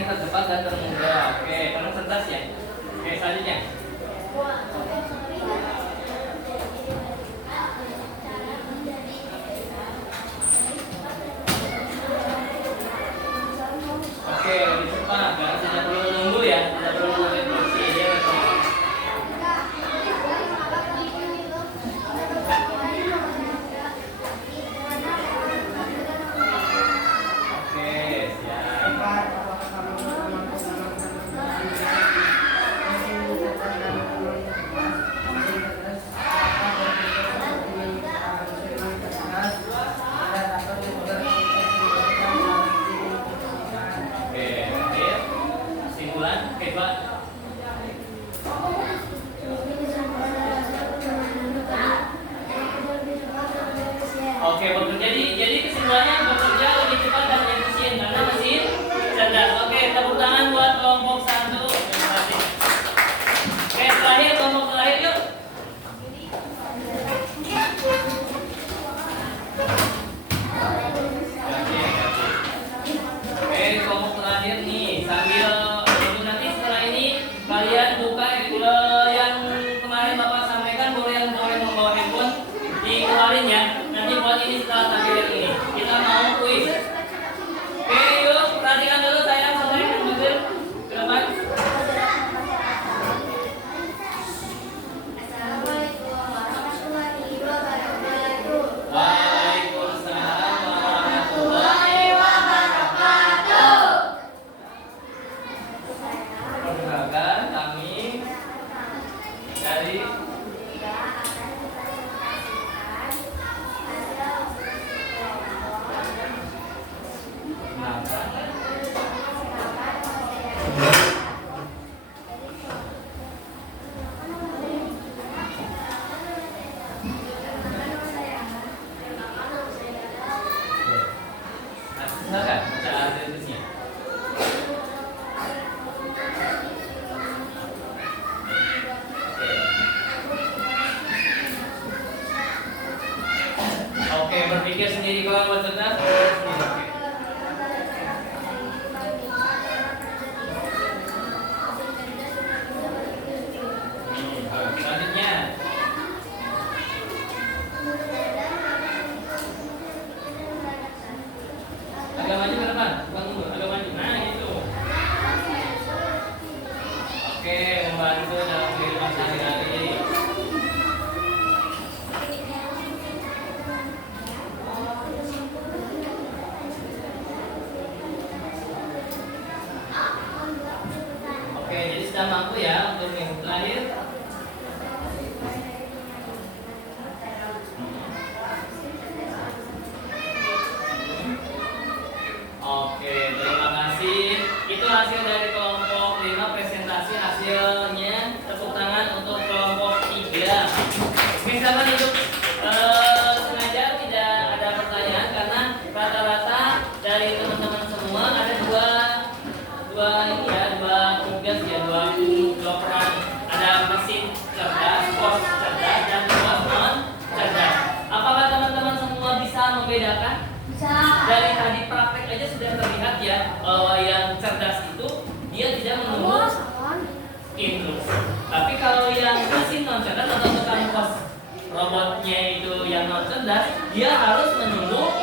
tercepat dan termudah. Oke, kamu cerdas ya. Oke, selanjutnya. dari Tiga akan dipresentasikan hasil maka silakan baca analisisnya. Oke, berpikir sendiri kalau buat cerdas. Selanjutnya, agak maju ke depan, bukan mundur, agak maju. Nah, gitu. Oke, membantu dalam kehidupan sehari-hari. Oke, jadi sudah mampu ya untuk minggu terakhir. Oke, terima kasih. Itu hasil dari kelompok 5 presentasi hasilnya. Tepuk tangan untuk kelompok 3. Misalkan untuk sengaja tidak ada pertanyaan karena rata-rata dari teman-teman semua ada dua tugas ya, dua peran. Ada mesin cerdas, pos cerdas, dan pos non cerdas. Apakah teman-teman semua bisa membedakan? Dari tadi praktek aja sudah terlihat ya bahwa yang cerdas itu dia tidak menunggu input. Tapi kalau yang mesin non cerdas atau tukang pos robotnya itu yang non cerdas, dia harus menunggu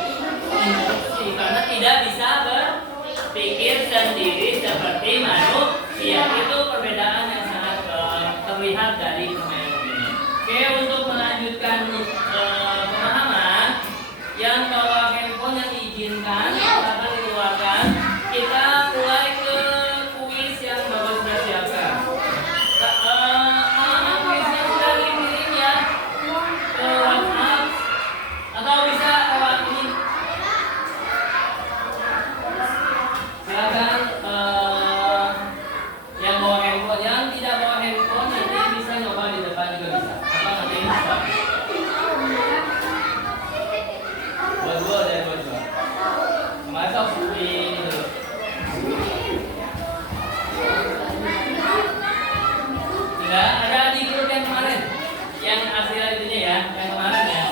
instruksi karena tidak bisa berpikir sendiri seperti manusia. Itu perbedaan yang sangat terlihat dari permainan ini. Oke, untuk melanjutkan pemahaman yang bawa handphone yang diizinkan akan dikeluarkan. Kita mulai ke kuis yang bagus sudah siapkan. Kuisnya sudah dikirim ya ke WhatsApp atau bisa lewat ini. Silakan yang bawa handphone, yang tidak bawa handphone nanti bisa nyoba di depan juga bisa. Apa nanti bisa? Dua dan dua. Masuk ini dulu. Tidak ada di grup yang kemarin, yang hasil itunya ya, yang kemarin ya.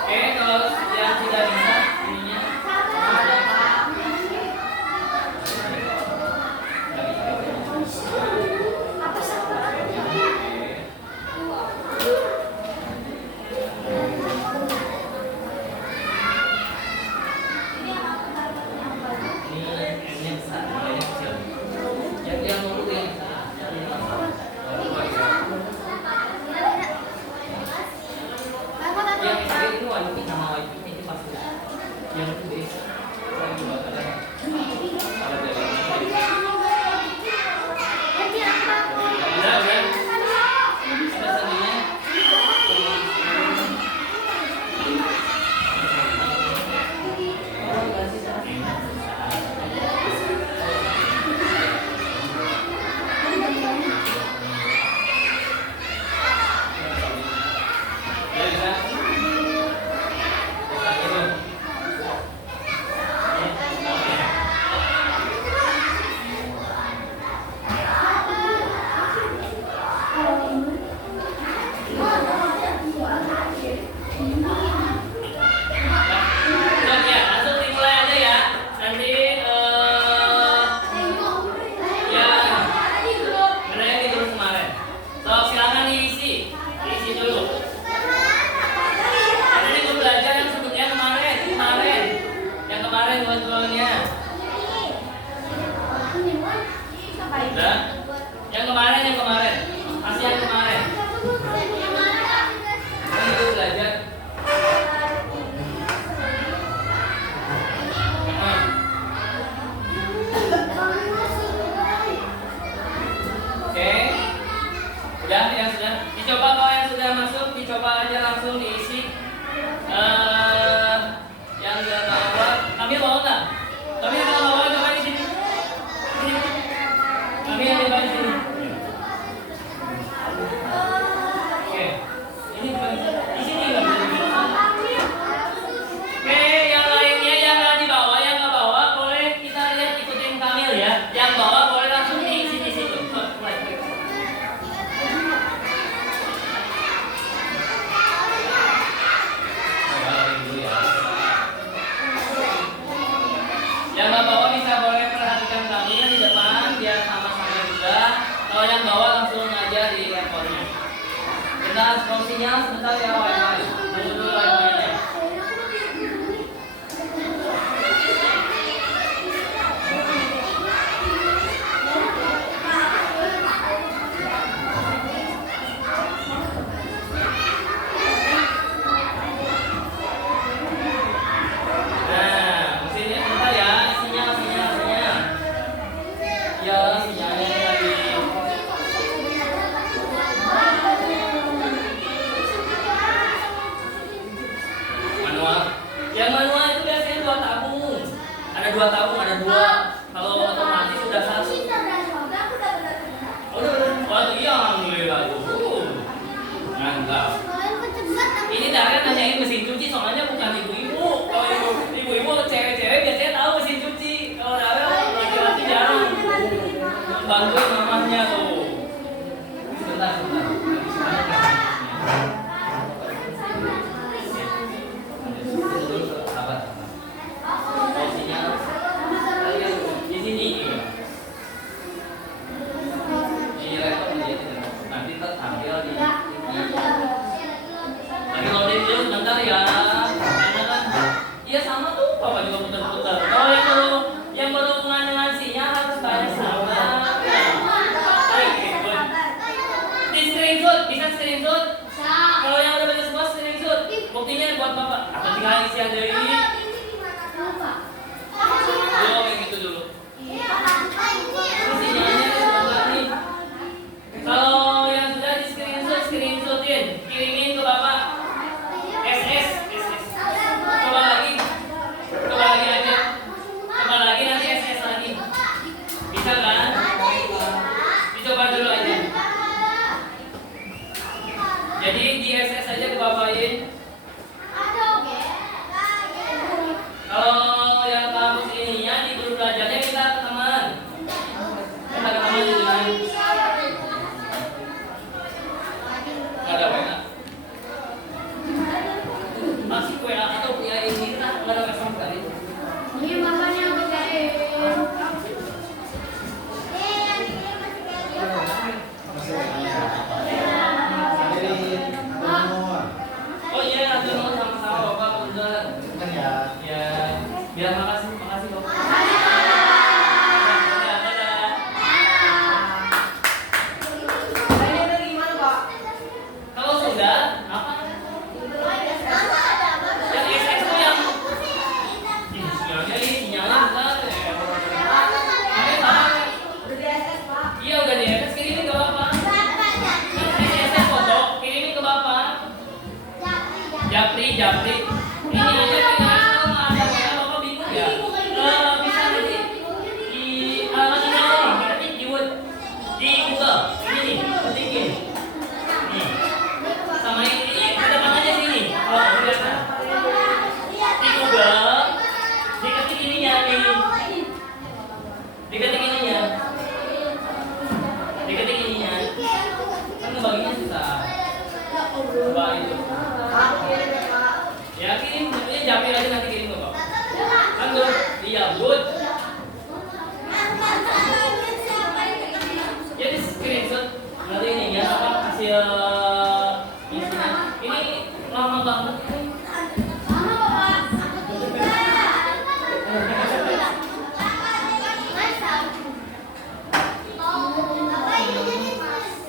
Oke, kalau yang tidak bisa ininya. Ini M-nya besar, nilainya kecil. Yang mau yang dulu ya. Yang bawah boleh langsung di sini situ. Mulai. Yang bawah bisa boleh perhatikan kami di depan biar sama-sama juga. Kalau yang bawah langsung aja di levelnya. Kita fungsinya sebentar ya wifi. Tunggu dulu wifi-nya. Yang manual itu biasanya 2 tabung. Ada 2 tabung, ada 2. Kalau otomatis sudah 1. Oh, udah. Iya, alhamdulillah. Mantap. Ini Darren nanyain mesin cuci soalnya bukan ibu-ibu. Kalau ibu-ibu cewek-cewek biasanya tahu mesin cuci. Kalau Darren laki-laki jarang. Bantuin mamanya tuh. Sebentar. Buktinya buat bapak. Aku tinggal isi yang dari ini. Kayak gitu dulu. Kalau yang sudah di screenshotin, kirimin ke bapak. SS. Coba lagi aja. Coba lagi nanti SS lagi. Bisa kan? Dicoba dulu aja. Jadi di SS aja ke bapakin. Kalau yang kampus ininya di grup belajarnya kita ke teman dengan nggak ada WA. Masih WA atau punya ini nggak ada WA sama sekali. Ini mamanya Oh iya, ada sama-sama bapak punten. Ya, biar makasih bapak. Kalau sudah, apa? Yang SS itu yang sinyalnya ini sinyalnya bentar. Iya udah di SS kirimin ke bapak. SS foto kirimin ke bapak. Japri. Ini aja kalau nggak ada WA bapak bingung ya. Bisa nanti di alamat email ketik di Google. Ini nih, ketikin. Nih. Sama ini ke depan aja sini. Kalau kelihatan. Di Google diketik ininya nih. Diketik ininya. Kan ngebaginya susah. Coba itu. Ya kirim, sebenarnya Japri aja nanti kirim ke bapak. Kan tuh, iya good. Jadi screenshot nanti ininya apa hasil isinya. Ini lama banget ini.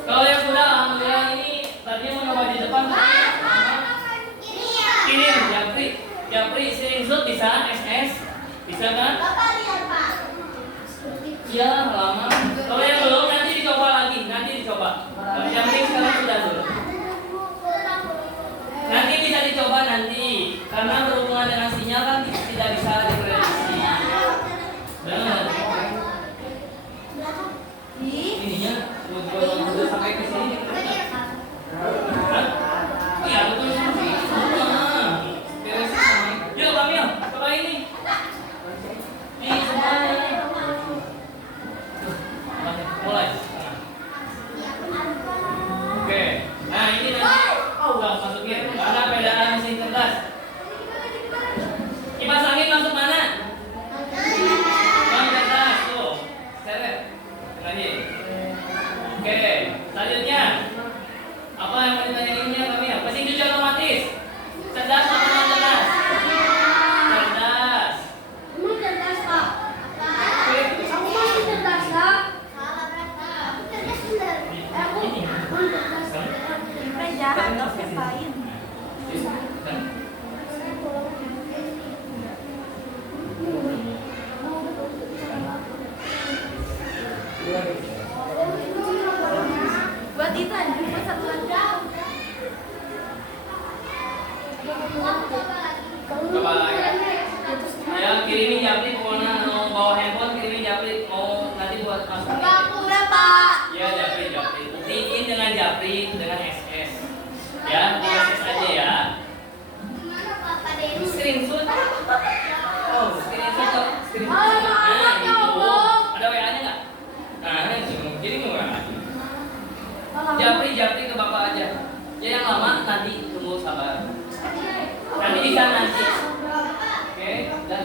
Kalau yang sudah alhamdulillah ini tadinya mau nambah di depan. Kirim Japri screenshot bisa SS bisa kan? Iya lama. Kalau yang belum nanti dicoba lagi, Yang penting sekarang sudah dulu. Nanti bisa dicoba nanti, karena berhubungan dengan sinyal kan tidak bisa diprediksi. Benar. Ininya udah sampai ke sini. Iya betul sih. Beres sama. Yuk Kamil, coba ini. Ini semuanya. Buat itu aja, buat satu aja. Coba ya kirimin Japri pokoknya mau bawa handphone kirimin Japri mau nanti buat masuk. Aku berapa? Ya Japri buktiin dengan Japri dengan SS ya di SS aja ya. Gimana Papa Denny? Screenshot oh screenshot Alamak, itu ada WA nya nggak? Nah itu kirim WA Japri ke bapak aja ya yang lama nanti tunggu sabar nanti bisa nanti oke dan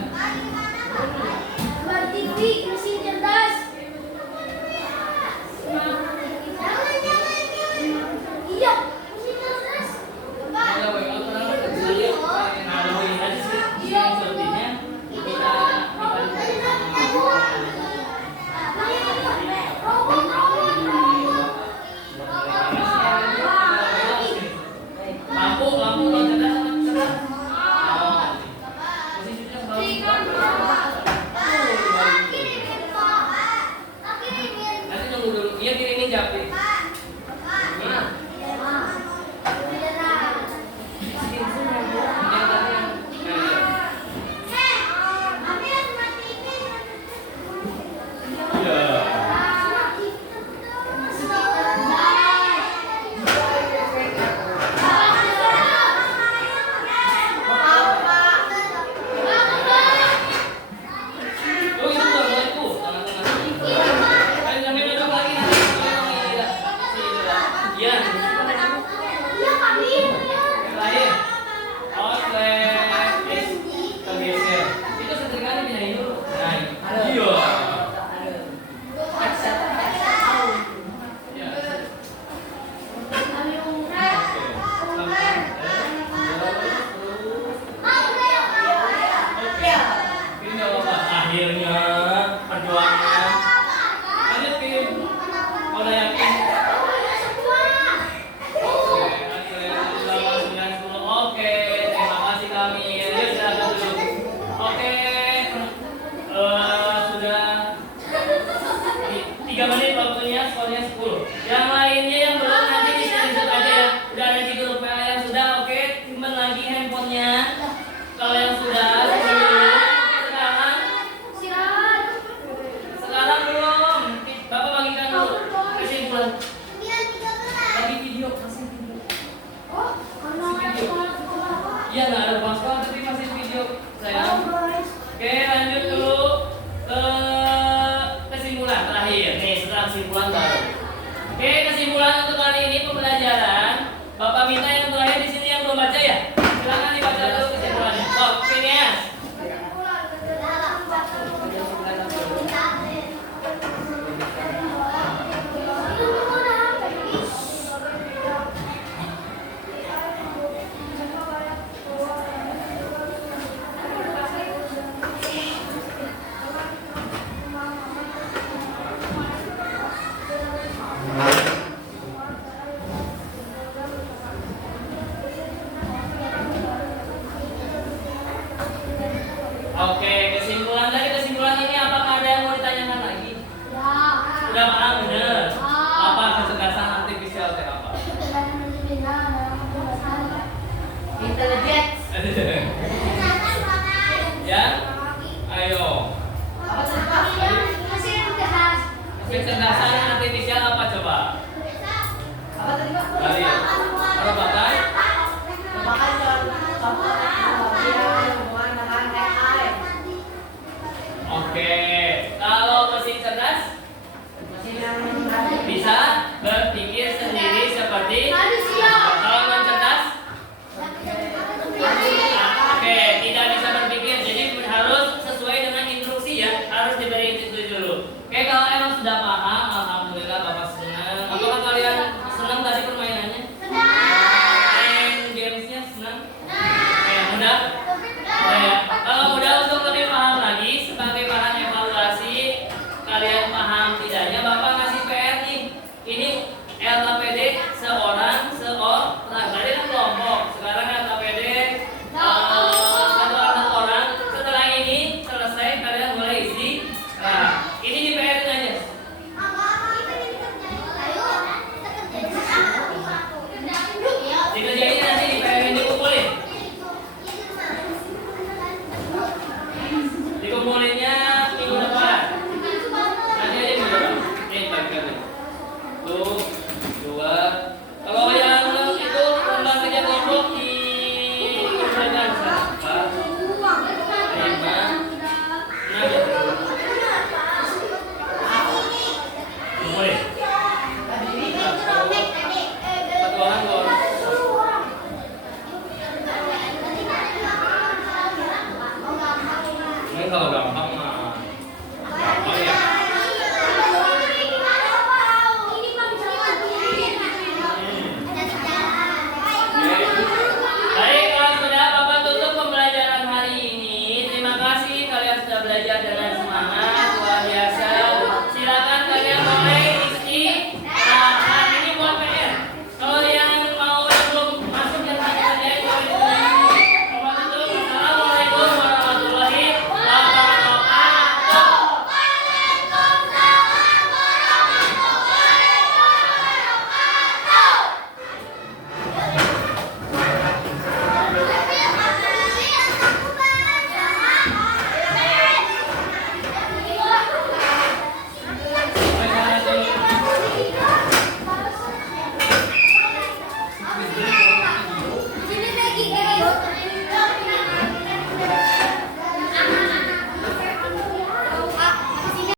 Mbak Titi, mesin cerdas. Iya, mesin cerdas. ada WA pernah saya naruhin aja sih screenshotnya kita lampu kalau cerdas sama cerdas oh posisinya nanti tunggu dulu dia kirimin Japri oh itu bukan buat itu tengah-tengah ayo sambil duduk lagi nanti iya terakhir outlet kegeser itu setrikanya pindahin dulu nah iya akhirnya perjuangan lanjut Kim kalau udah yakin oke terima kasih kami ya silakan duduk oke sudah 3 menit waktunya skornya 10 yang lainnya yang belum nanti di screenshot aja ya udah ada di grup WA yang sudah oke simpan lagi handphonenya kalau yang sudah simpan dulu sekarang belum Bapak bagikan dulu kesimpulan lagi video masih video iya nggak ada pasal tapi masih video sayang oke lanjut dulu ke kesimpulan terakhir nih setelah kesimpulan baru oke kesimpulan untuk kali ini pembelajaran Bapak minta yang terakhir di sini yang belum baca ya silakan dibaca dulu kesimpulannya oh sini ya oke kesimpulan dari kesimpulan ini apakah ada yang mau ditanyakan lagi udah paham bener apa kecerdasan artifisial teh apa ya ayo kecerdasan artifisial apa coba Bali apa pakai oke kalau mesin cerdas bisa berpikir sendiri seperti kalau non cerdas oke tidak bisa berpikir jadi harus sesuai dengan instruksi ya harus diberi itu dulu oke kalau emang sudah paham untuk